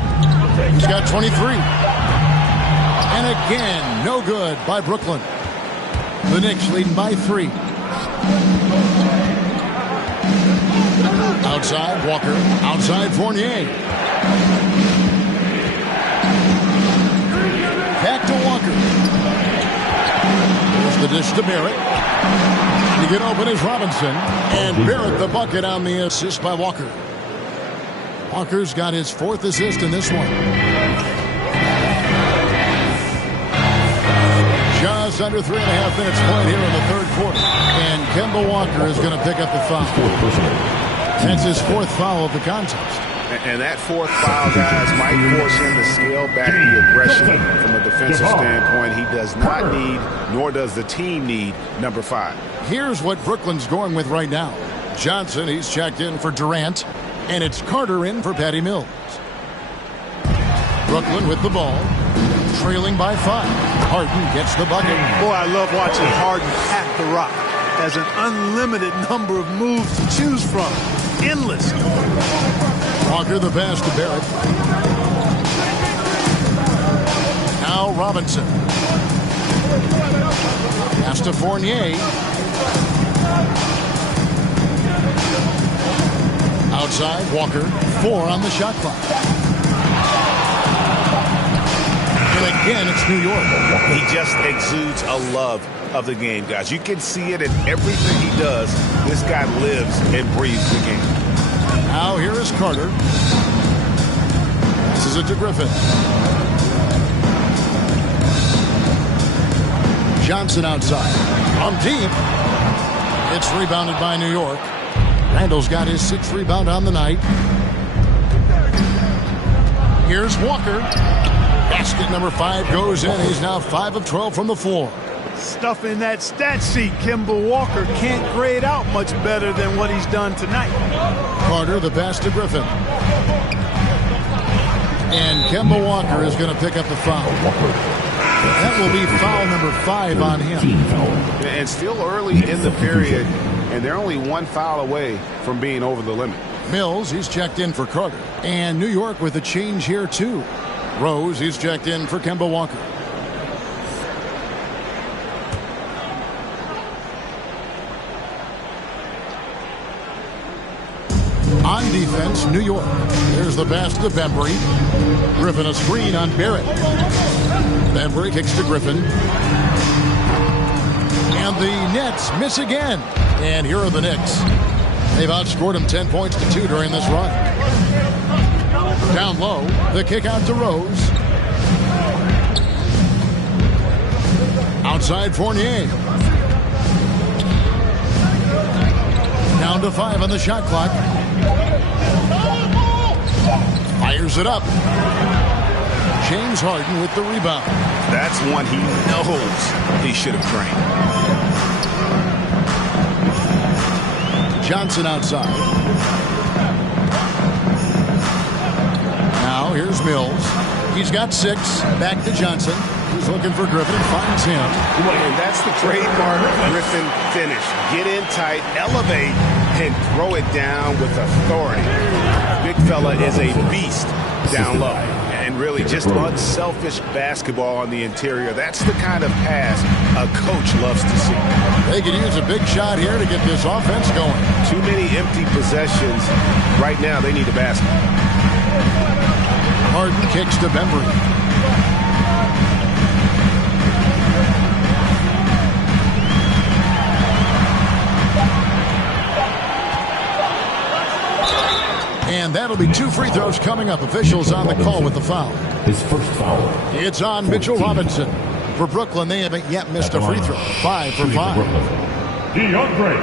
He's got 23. And again, no good by Brooklyn. The Knicks leading by 3. Outside, Walker. Outside, Fournier. Back to Walker. There's the dish to Barrett. To get open is Robinson. And Barrett the bucket on the assist by Walker. Walker's got his 4th assist in this one. Just under 3.5 minutes played here in the 3rd quarter. And Kemba Walker is going to pick up the foul. That's his 4th foul of the contest. And that 4th foul, guys, might force him to scale back the aggression from a defensive standpoint. He does not need, nor does the team need, number 5. Here's what Brooklyn's going with right now. Johnson, he's checked in for Durant. And it's Carter in for Patty Mills. Brooklyn with the ball. Trailing by 5. Harden gets the bucket. Boy, I love watching Harden pack the rock. Has an unlimited number of moves to choose from. Endless. Walker the pass to Barrett. Now Robinson. Pass to Fournier. Outside, Walker. 4 on the shot clock. And again, it's New York. He just exudes a love of the game, guys. You can see it in everything he does. This guy lives and breathes the game. Now here is Carter. This is it to Griffin. Johnson outside. On deep. It's rebounded by New York. Randall's got his 6th rebound on the night. Here's Walker. Basket number 5 goes in. He's now 5 of 12 from the floor. Stuff in that stat sheet. Kemba Walker can't grade out much better than what he's done tonight. Carter, the pass to Griffin. And Kemba Walker is going to pick up the foul. That will be foul number 5 on him. And still early in the period, and they're only 1 foul away from being over the limit. Mills, he's checked in for Carter. And New York with a change here, too. Rose, he's checked in for Kemba Walker. On defense, New York. There's the pass to Bembry. Griffin a screen on Barrett. Bembry kicks to Griffin. And the Nets miss again. And here are the Knicks. They've outscored them 10 points to 2 during this run. Down low, the kick out to Rose. Outside Fournier. Down to 5 on the shot clock. Fires it up. James Harden with the rebound. That's one he knows he should have trained. Johnson outside. Now here's Mills. He's got 6. Back to Johnson. He's looking for Griffin. Finds him. And that's the trademark Griffin finish. Get in tight, elevate, and throw it down with authority. Big fella is a beast down low. And really just unselfish basketball on the interior. That's the kind of pass a coach loves to see. They could use a big shot here to get this offense going. Too many empty possessions. Right now, they need a basket. Harden kicks to Bembry. And that'll be 2 free throws coming up. Officials on the call with the foul. His first foul. It's on Mitchell Robinson. For Brooklyn, they haven't yet missed a free throw. 5 for 5. DeAndre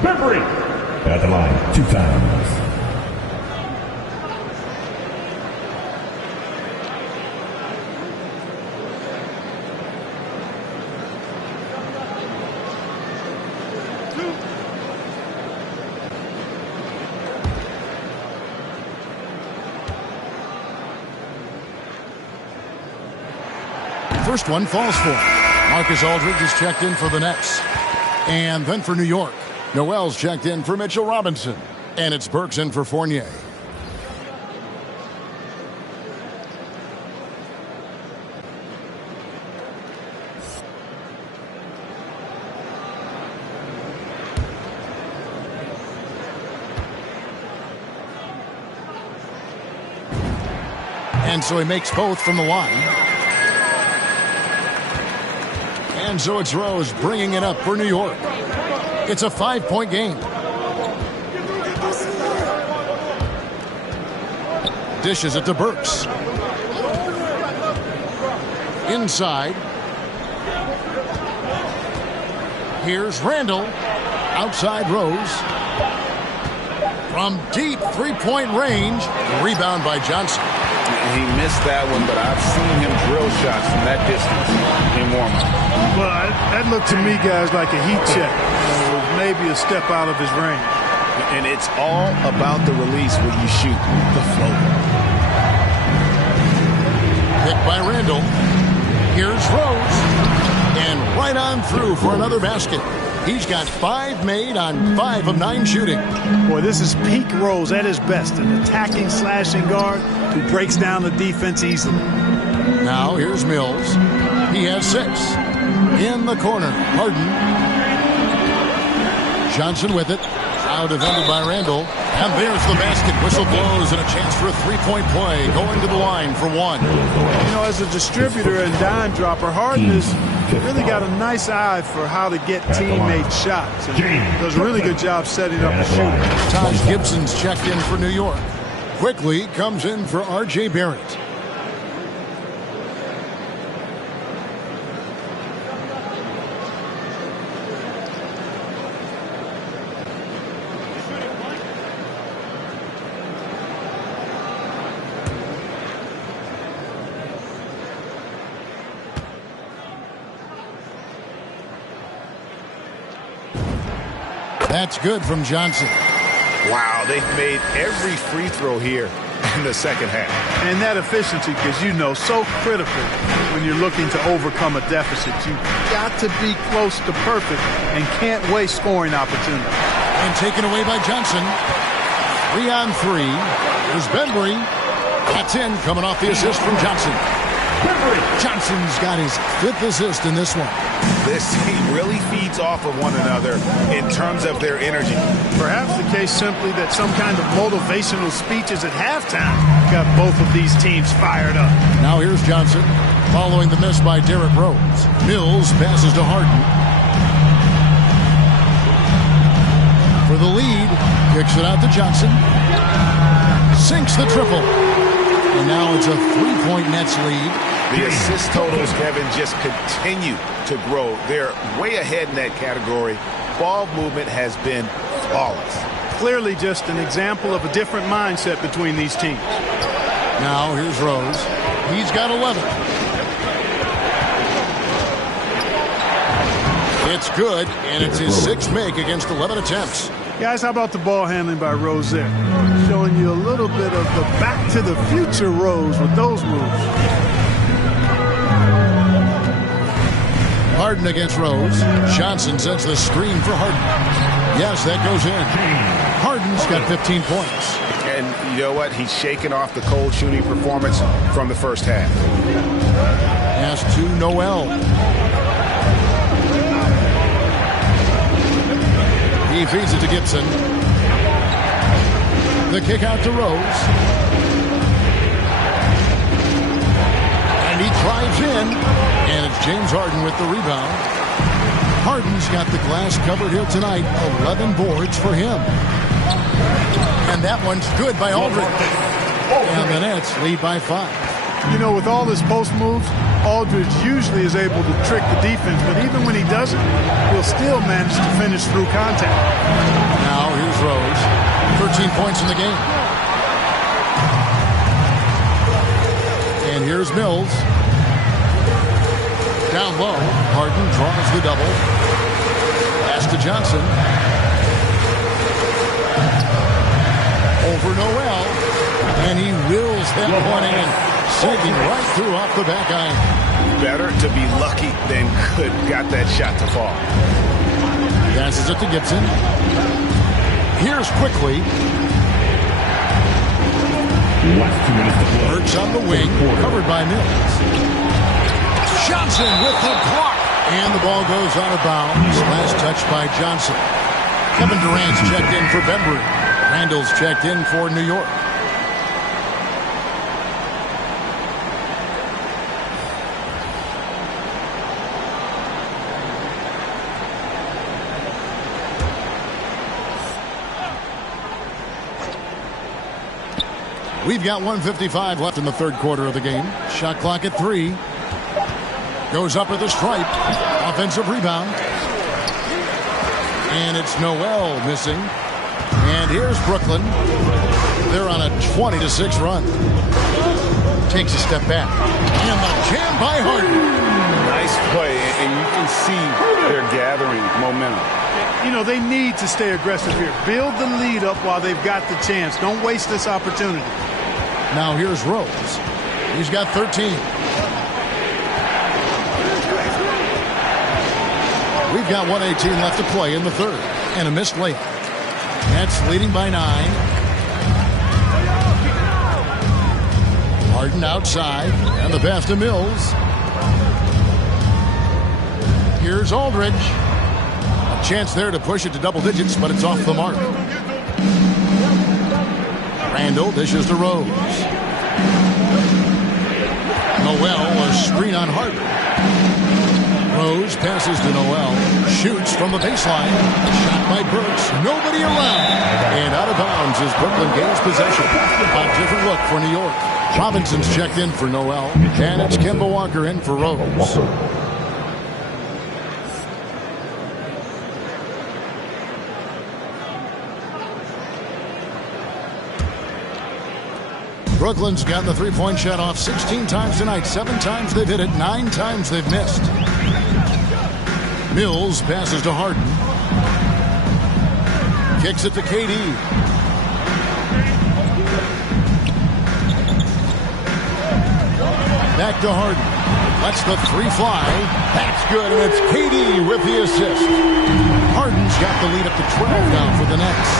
Bembry. At the line, 2 times. First one falls for him. Marcus Aldridge is checked in for the Nets. And then for New York, Noel's checked in for Mitchell Robinson. And it's Burks in for Fournier. And so he makes both from the line. And so it's Rose bringing it up for New York. It's a 5-point game. Dishes it to Burks. Inside. Here's Randall. Outside Rose. From deep 3-point range. Rebound by Johnson. He missed that one, but I've seen him drill shots from that distance in warm-up. Well, that looked to me, guys, like a heat check. Maybe a step out of his range. And it's all about the release when you shoot the floater. Picked by Randall. Here's Rose. And right on through for another basket. He's got 5 made on 5 of 9 shooting. Boy, this is peak Rose at his best. An attacking, slashing guard who breaks down the defense easily. Now here's Mills. He has 6. In the corner, Harden. Johnson with it. Now defended by Randall. And there's the basket. Whistle blows and a chance for a 3-point play. Going to the line for 1. You know, as a distributor and dime dropper, Harden has really got a nice eye for how to get teammate shots. And does a really good job setting up the shooter. Taj Gibson's checked in for New York. Quickly comes in for R.J. Barrett. That's good from Johnson. Wow, they've made every free throw here in the second half. And that efficiency, because you know, so critical when you're looking to overcome a deficit. You've got to be close to perfect and can't waste scoring opportunity. And taken away by Johnson. 3 on 3. Here's Bembry. That's in, coming off the assist from Johnson. Johnson's got his 5th assist in this one. This team really feeds off of one another in terms of their energy. Perhaps the case simply that some kind of motivational speeches at halftime got both of these teams fired up. Now here's Johnson following the miss by Derrick Rose. Mills passes to Harden. For the lead, kicks it out to Johnson. Sinks the triple. And now it's a 3-point Nets lead. The assist totals, Kevin, just continue to grow. They're way ahead in that category. Ball movement has been flawless. Clearly just an example of a different mindset between these teams. Now here's Rose. He's got 11. It's good, and it's his 6th make against 11 attempts. Guys, how about the ball handling by Rose there? Showing you a little bit of the back to the future Rose with those moves. Harden against Rose. Johnson sets the screen for Harden. Yes, that goes in. Harden's got 15 points. And you know what? He's shaking off the cold shooting performance from the first half. Pass to Noel. He feeds it to Gibson. The kick out to Rose. And he drives in. And it's James Harden with the rebound. Harden's got the glass covered here tonight. 11 boards for him. And that one's good by Aldridge. And the Nets lead by 5. You know, with all his post moves, Aldridge usually is able to trick the defense, but even when he doesn't, he'll still manage to finish through contact. Now here's Rose. 13 points in the game. And here's Mills. Down low. Harden draws the double. Pass to Johnson. Over Noel. And he wills that one in. Sinking right through off the back iron. Better to be lucky than good. Got that shot to fall. Passes it to Gibson. Here's quickly. Burks on the wing. Covered by Mills. Johnson with the block. And the ball goes out of bounds. Last touch by Johnson. Kevin Durant's checked in for Bembry. Randall's checked in for New York. We've got 1:55 left in the third quarter of the game. Shot clock at 3. Goes up with a stripe. Offensive rebound. And it's Noel missing. And here's Brooklyn. They're on a 20-6 run. Takes a step back. And the jam by Harden. Nice play, and you can see they're gathering momentum. You know, they need to stay aggressive here. Build the lead up while they've got the chance. Don't waste this opportunity. Now here's Rose. He's got 13. We've got 1:18 left to play in the third. And a missed layup. Nets leading by 9. Harden outside. And the pass to Mills. Here's Aldridge. A chance there to push it to double digits, but it's off the mark. Randall dishes to Rose. Noel, a screen on Harden. Rose passes to Noel. Shoots from the baseline. Shot by Burks. Nobody around. And out of bounds as Brooklyn gains possession. A different look for New York. Robinson's checked in for Noel. And it's Kemba Walker in for Rose. Brooklyn's gotten the three-point shot off 16 times tonight. 7 times they've hit it. 9 times they've missed. Mills passes to Harden. Kicks it to KD. Back to Harden. Lets the three fly. That's good, and it's KD with the assist. Harden's got the lead up to 12 now for the Nets.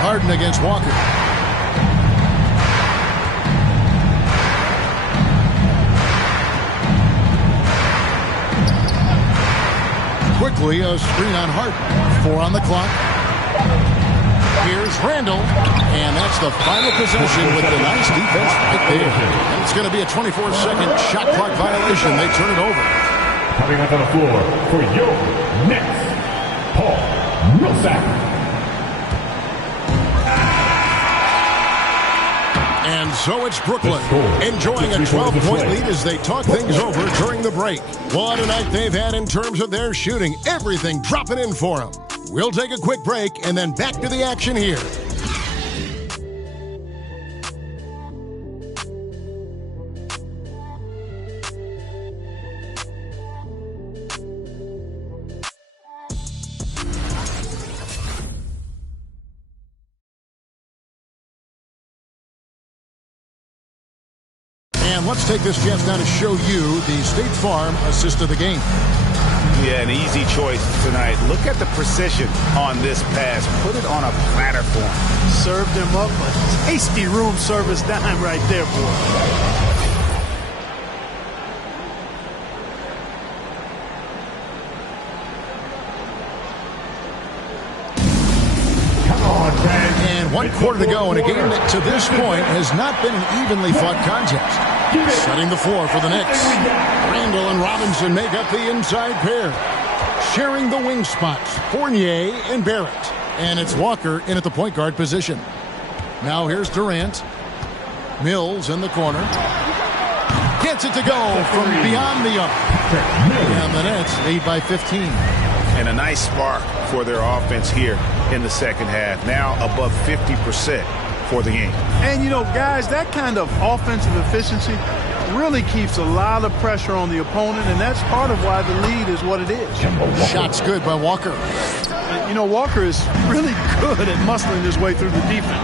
Harden against Walker. Quickly, a screen on Harden. 4 on the clock. Here's Randall, and that's the final possession with the nice defense right there. And it's going to be a 24-second shot clock violation. They turn it over. Coming up on the floor for your Nets, Paul Millsap. And so it's Brooklyn enjoying a 12-point lead as they talk things over during the break. What a night they've had in terms of their shooting. Everything dropping in for them. We'll take a quick break and then back to the action here. And let's take this chance now to show you the State Farm assist of the game. Yeah, an easy choice tonight. Look at the precision on this pass. Put it on a platter for him. Served him up a tasty room service dime right there, boy. And 1 quarter to go in a game that to this point has not been an evenly fought contest. Setting the floor for the Knicks. Randall and Robinson make up the inside pair. Sharing the wing spots, Fournier and Barrett. And it's Walker in at the point guard position. Now here's Durant. Mills in the corner. Gets it to go from beyond the arc. And the Nets lead by 15. And a nice spark for their offense here in the second half. Now above 50% for the game. And, you know, guys, that kind of offensive efficiency really keeps a lot of pressure on the opponent, and that's part of why the lead is what it is. Shot's good by Walker. You know, Walker is really good at muscling his way through the defense.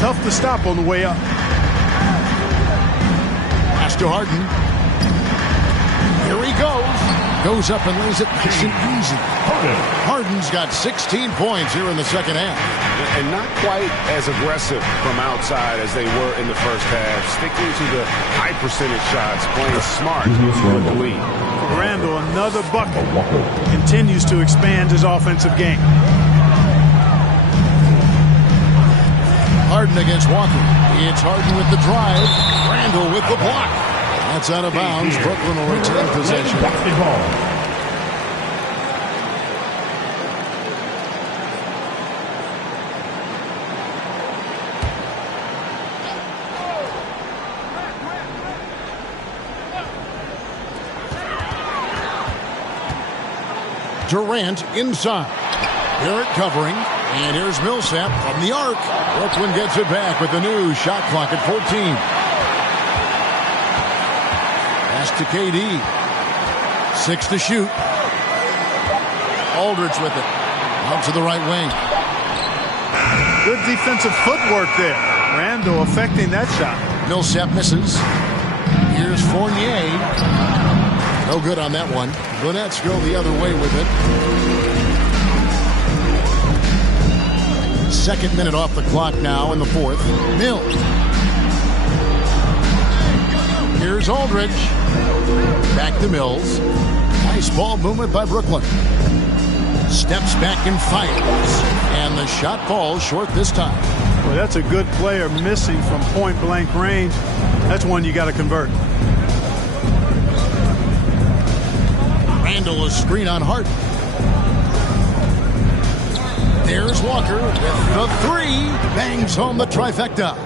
Tough to stop on the way up. Pass to Harden. Here he goes. Goes up and lays it nice and easy. Harden's got 16 points here in the second half. And not quite as aggressive from outside as they were in the first half. Sticking to the high percentage shots, playing smart with the lead. For Randall, another bucket. Continues to expand his offensive game. Harden against Walker. It's Harden with the drive. Randall with the block. That's out of bounds. Brooklyn will retain possession. Durant inside. Barrett covering. And here's Millsap from the arc. Brooklyn gets it back with the new shot clock at 14. Pass to KD. 6 to shoot. Aldridge with it. Out to the right wing. Good defensive footwork there. Randall affecting that shot. Millsap misses. Here's Fournier. No good on that one. The Nets go the other way with it. Second minute off the clock now in the fourth. Mills. Here's Aldridge. Back to Mills. Nice ball movement by Brooklyn. Steps back and fires. And the shot falls short this time. Well, that's a good player missing from point-blank range. That's one you got to convert. Randall, a screen on Harden. There's Walker with the three. Bangs home the trifecta.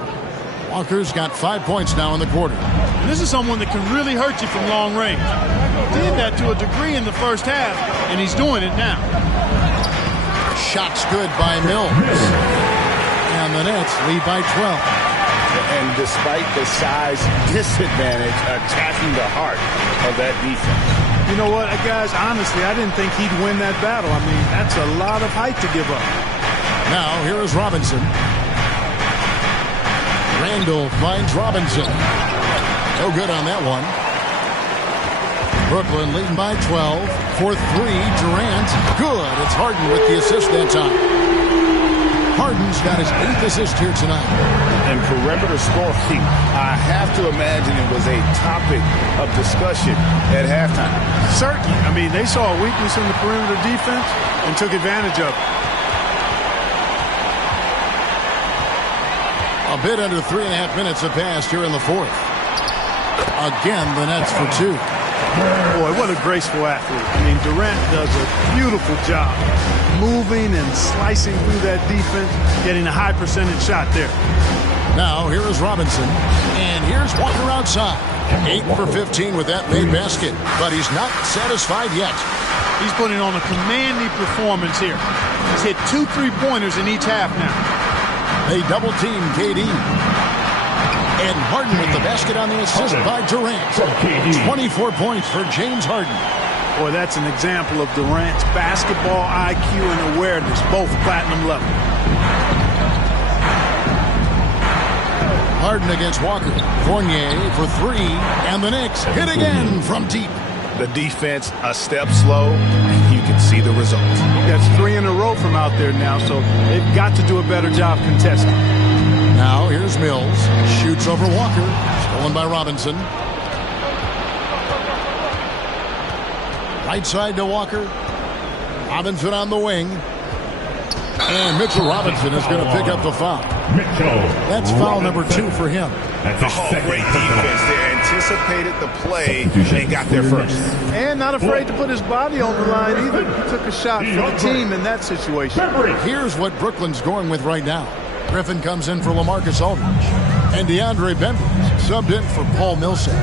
Walker's got 5 points now in the quarter. And this is someone that can really hurt you from long range. Did that to a degree in the first half, and he's doing it now. Shot's good by Mills. And the Nets lead by 12. And despite the size disadvantage, attacking the heart of that defense. You know what, guys, honestly, I didn't think he'd win that battle. I mean, that's a lot of height to give up. Now, here is Robinson. Randall finds Robinson. No good on that one. Brooklyn leading by 12. For three, Durant. Good. It's Harden with the assist that time. Harden's got his 8th assist here tonight. And perimeter scoring, I have to imagine it was a topic of discussion at halftime. Certainly. I mean, they saw a weakness in the perimeter defense and took advantage of it. A bit under 3.5 minutes have passed here in the fourth. Again, the Nets for two. Boy, what a graceful athlete. I mean, Durant does a beautiful job moving and slicing through that defense, getting a high percentage shot there. Now, here is Robinson, and here's Walker outside. 8 for 15 with that made basket, but he's not satisfied yet. He's putting on a commanding performance here. He's hit 2 3-pointers in each half now. They double-team KD. And Harden with the basket on the assist by Durant. 24 points for James Harden. Boy, that's an example of Durant's basketball IQ and awareness, both platinum level. Harden against Walker. Fournier for three, and the Knicks hit again from deep. The defense a step slow, and you can see the result. That's 3 in a row from out there now, so they've got to do a better job contesting. Now here's Mills. Shoots over Walker. Stolen by Robinson. Right side to Walker. Robinson on the wing. And Mitchell Robinson is going to pick up the foul. That's foul number 2 for him. Great defense. They anticipated the play and got there first. And not afraid to put his body on the line either. He took a shot for the team in that situation. Here's what Brooklyn's going with right now. Griffin comes in for LaMarcus Aldridge. And DeAndre Bembry subbed in for Paul Millsap.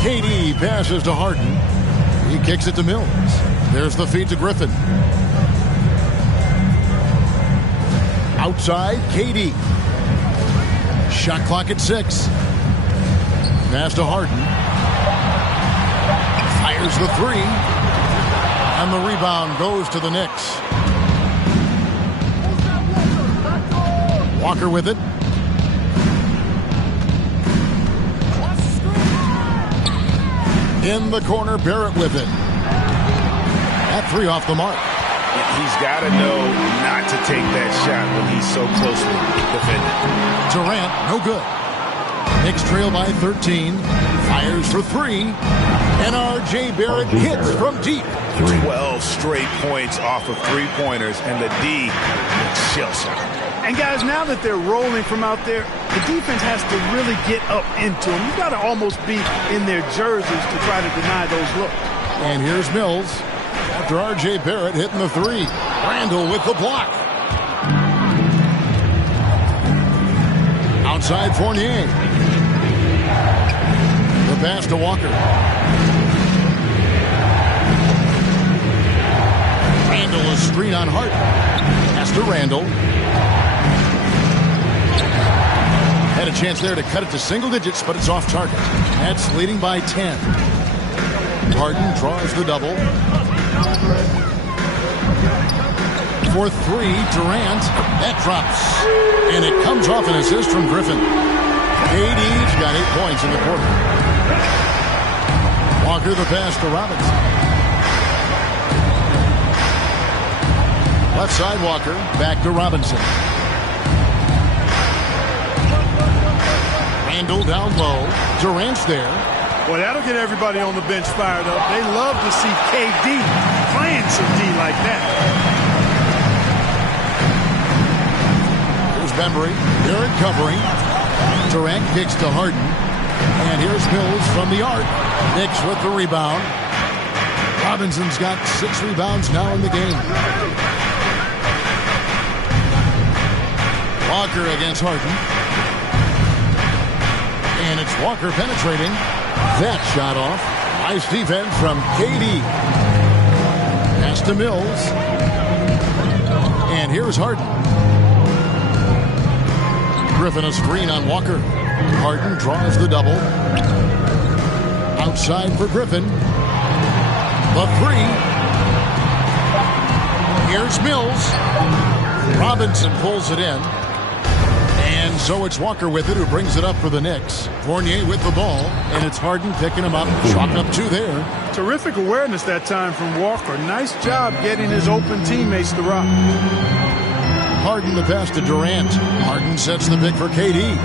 KD passes to Harden. He kicks it to Mills. There's the feed to Griffin. Outside, KD. Shot clock at 6. Pass to Harden. Fires the 3. And the rebound goes to the Knicks. Walker with it. In the corner, Barrett with it. That 3 off the mark. He's got to know not to take that shot when he's so closely defended. Durant, no good. Knicks trail by 13. Fires for 3. And R.J. Barrett hits from deep. 12 straight points off of 3-pointers, and the D shell shot. And guys, now that they're rolling from out there, the defense has to really get up into them. You've got to almost be in their jerseys to try to deny those looks. And here's Mills. After R.J. Barrett hitting the 3. Randall with the block. Outside Fournier. The pass to Walker. Randall is screen on Harden. Pass to Randall. Had a chance there to cut it to single digits, but it's off target. Nets leading by 10. Harden draws the double. For 3, Durant. That drops. And it comes off an assist from Griffin. KD's got 8 points in the quarter. Walker the pass to Robinson. Left side Walker. Back to Robinson. Randall down low. Durant's there. Well, that'll get everybody on the bench fired up. They love to see KD playing some D like that. Here's Bembry. Barrett covering. Durant kicks to Harden. And here's Mills from the arc. Knicks with the rebound. Robinson's got 6 rebounds now in the game. Walker against Harden. And it's Walker penetrating. That shot off. Nice defense from KD. Pass to Mills. And here's Harden. Griffin a screen on Walker. Harden draws the double. Outside for Griffin. The three. Here's Mills. Robinson pulls it in. And so it's Walker with it, who brings it up for the Knicks. Fournier with the ball, and it's Harden picking him up. Chalk up 2 there. Terrific awareness that time from Walker. Nice job getting his open teammates to rock. Harden the pass to Durant. Harden sets the pick for KD.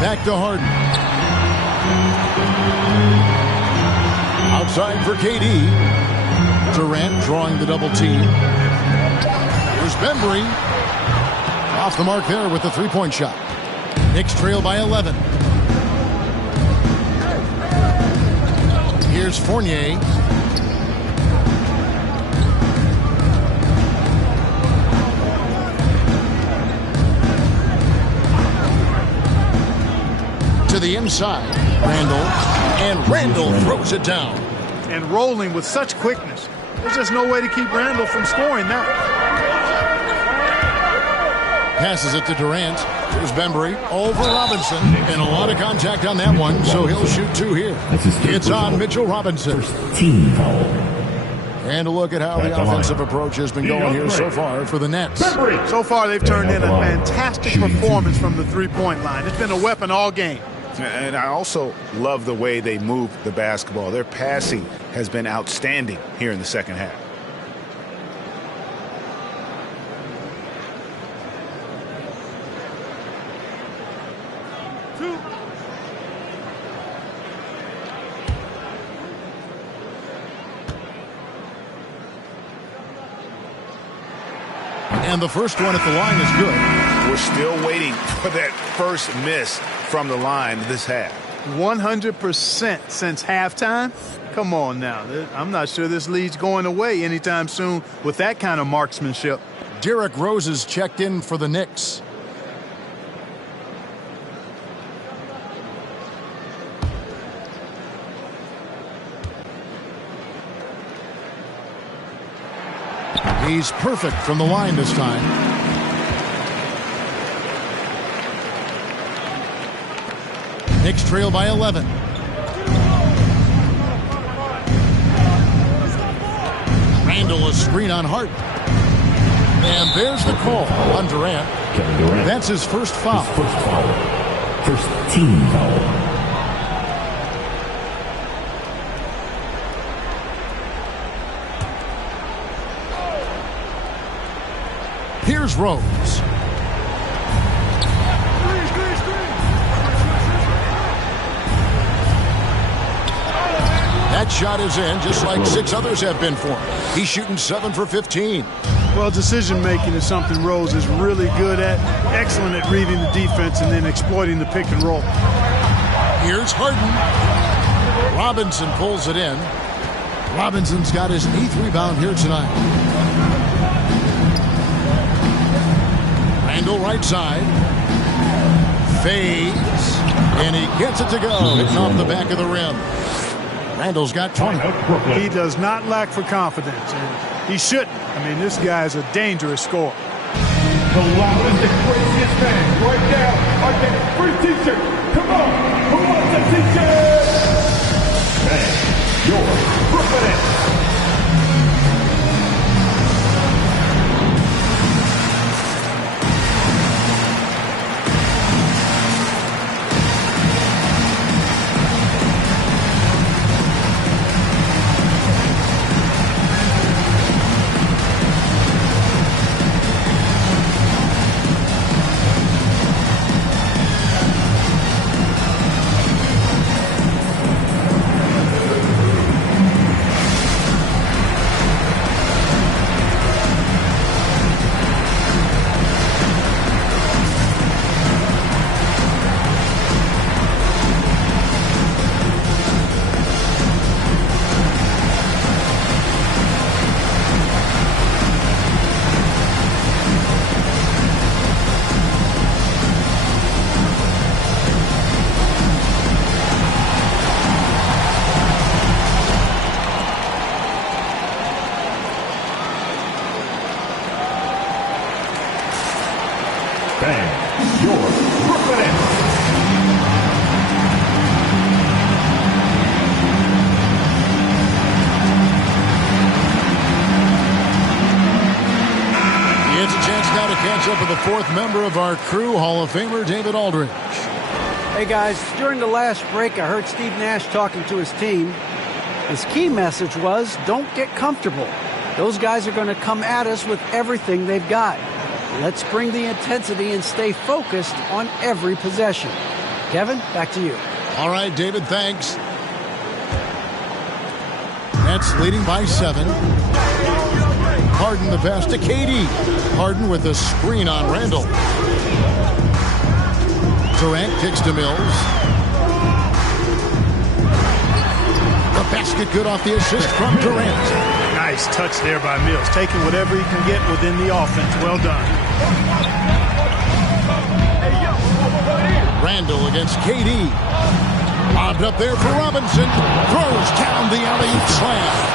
Back to Harden. Outside for KD. Durant drawing the double team. Here's Bembry. Off the mark there with the three-point shot. Knicks trail by 11. Here's Fournier. To the inside. Randall. And Randall throws it down. And rolling with such quickness. There's just no way to keep Randall from scoring now. Passes it to Durant. Here's Bembry over Robinson. And a lot of contact on that one, so he'll shoot 2 here. It's on Mitchell Robinson. Team foul. And a look at how the offensive approach has been going here so far for the Nets. So far, they've turned in a fantastic performance from the three-point line. It's been a weapon all game. And I also love the way they move the basketball. Their passing has been outstanding here in the second half. And the first one at the line is good. We're still waiting for that first miss from the line this half. 100% since halftime? Come on now. I'm not sure this lead's going away anytime soon with that kind of marksmanship. Derrick Rose is checked in for the Knicks. He's perfect from the line this time. Knicks trail by 11. Randall a screen on Hart. And there's the call on Durant. That's his first foul. First team foul. Here's Rose. That shot is in, just like 6 others have been for him. He's shooting 7 for 15. Well, decision-making is something Rose is really good at. Excellent at reading the defense and then exploiting the pick and roll. Here's Harden. Robinson pulls it in. Robinson's got his 8th rebound here tonight. Randall right side. Fades. And he gets it to go. Off the back of the rim. Randall's got 20. He does not lack for confidence. And he shouldn't. I mean, this guy's a dangerous scorer. The loudest and craziest fans right now are getting free t-shirt. Come on. Who wants a t-shirt? And your Brooklyn Nets. the fourth member of our crew, Hall of Famer David Aldridge. Hey guys, during the last break, I heard Steve Nash talking to his team. His key message was, don't get comfortable. Those guys are going to come at us with everything they've got. Let's bring the intensity and stay focused on every possession. Kevin, back to you. All right, David, thanks. Nets leading by 7. Harden the pass to KD. Harden with a screen on Randall. Durant kicks to Mills. The basket good off the assist from Durant. Nice touch there by Mills, taking whatever he can get within the offense. Well done. Randall against KD. Lobbed up there for Robinson. Throws down the alley-oop slam.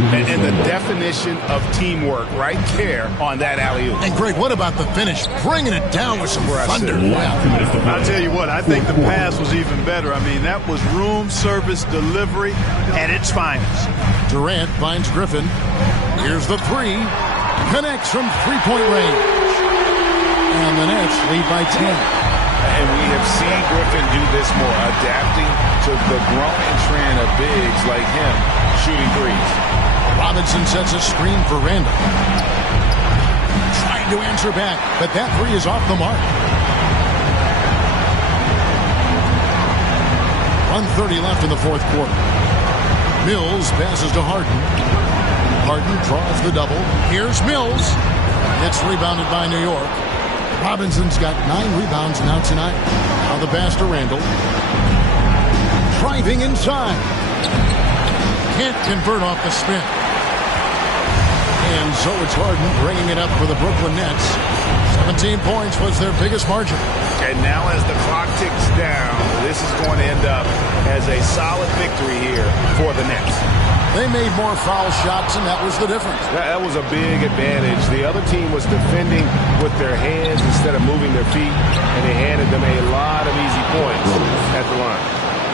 And the definition of teamwork right there on that alley-oop. And Greg, what about the finish? Bringing it down with some thunder. I'll tell you what, I think the pass was even better. I mean, that was room service delivery at its finest. Durant finds Griffin. Here's the 3. Connects from three-point range. And the Nets lead by 10. And we have seen Griffin do this more, adapting to the growing trend of bigs like him shooting threes. Robinson sets a screen for Randall. Trying to answer back, but that 3 is off the mark. 1:30 left in the fourth quarter. Mills passes to Harden. Harden draws the double. Here's Mills. It's rebounded by New York. Robinson's got 9 rebounds now tonight. Now the pass to Randall. Driving inside. Can't convert off the spin. And so it's Harden bringing it up for the Brooklyn Nets. 17 points was their biggest margin. And now as the clock ticks down, this is going to end up as a solid victory here for the Nets. They made more foul shots, and that was the difference. That was a big advantage. The other team was defending with their hands instead of moving their feet, and they handed them a lot of easy points at the line.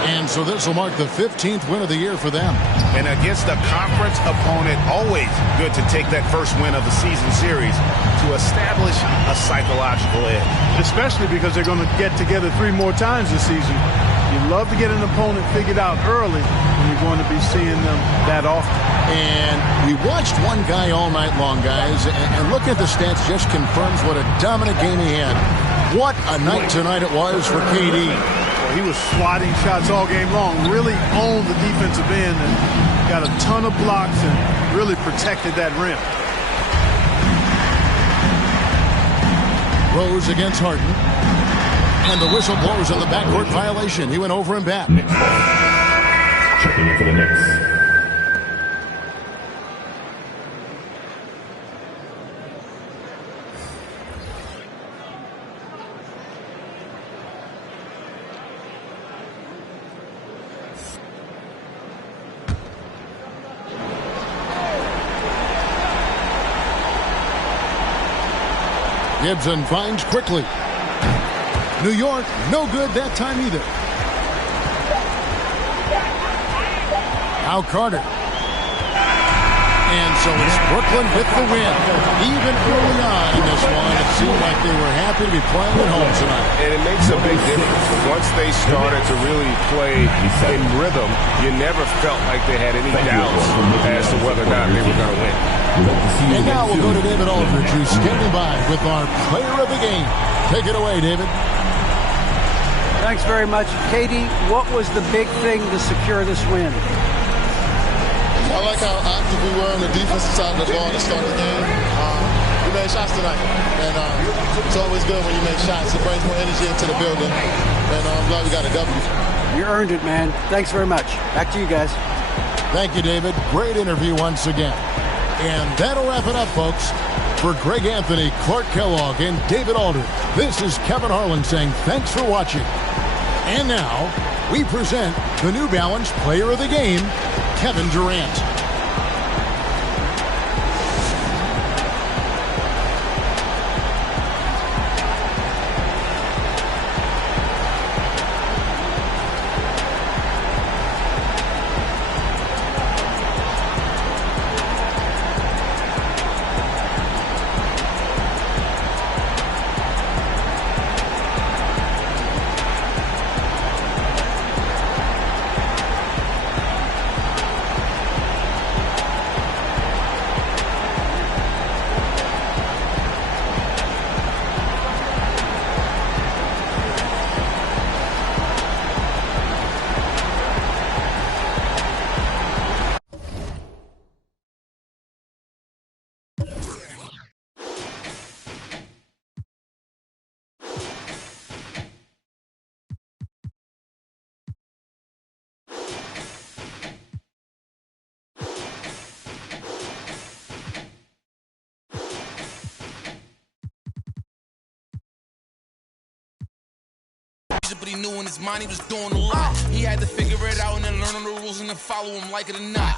And so this will mark the 15th win of the year for them. And against a conference opponent, always good to take that first win of the season series to establish a psychological edge. Especially because they're going to get together 3 more times this season. You love to get an opponent figured out early, and you're going to be seeing them that often. And we watched one guy all night long, guys, and looking at the stats just confirms what a dominant game he had. What a night tonight it was for KD. He was swatting shots all game long, really owned the defensive end and got a ton of blocks and really protected that rim. Rose against Harden. And the whistle blows on the backcourt violation. He went over and back. Checking in for the Knicks. Gibson finds quickly. New York, no good that time either. Now Carter. And so it's Brooklyn with the win. Even early on in this one, it seemed like they were happy to be playing at home tonight. And it makes a big difference. Once they started to really play in rhythm, you never felt like they had any doubts as to whether or not they were going to win. And now we'll go to David Aldridge, who's standing by with our player of the game. Take it away, David. Thanks very much. Katie, what was the big thing to secure this win? I like how active we were on the defensive side of the ball to start the game. We made shots tonight, and it's always good when you make shots. It brings more energy into the building, and I'm glad we got a W. You earned it, man. Thanks very much. Back to you guys. Thank you, David. Great interview once again. And that'll wrap it up, folks. For Greg Anthony, Clark Kellogg, and David Aldridge, this is Kevin Harlan saying thanks for watching. And now, we present the New Balance Player of the Game, Kevin Durant. it, but he knew in his mind he was doing a lot. He had to figure it out and then learn all the rules and then follow him like it or not.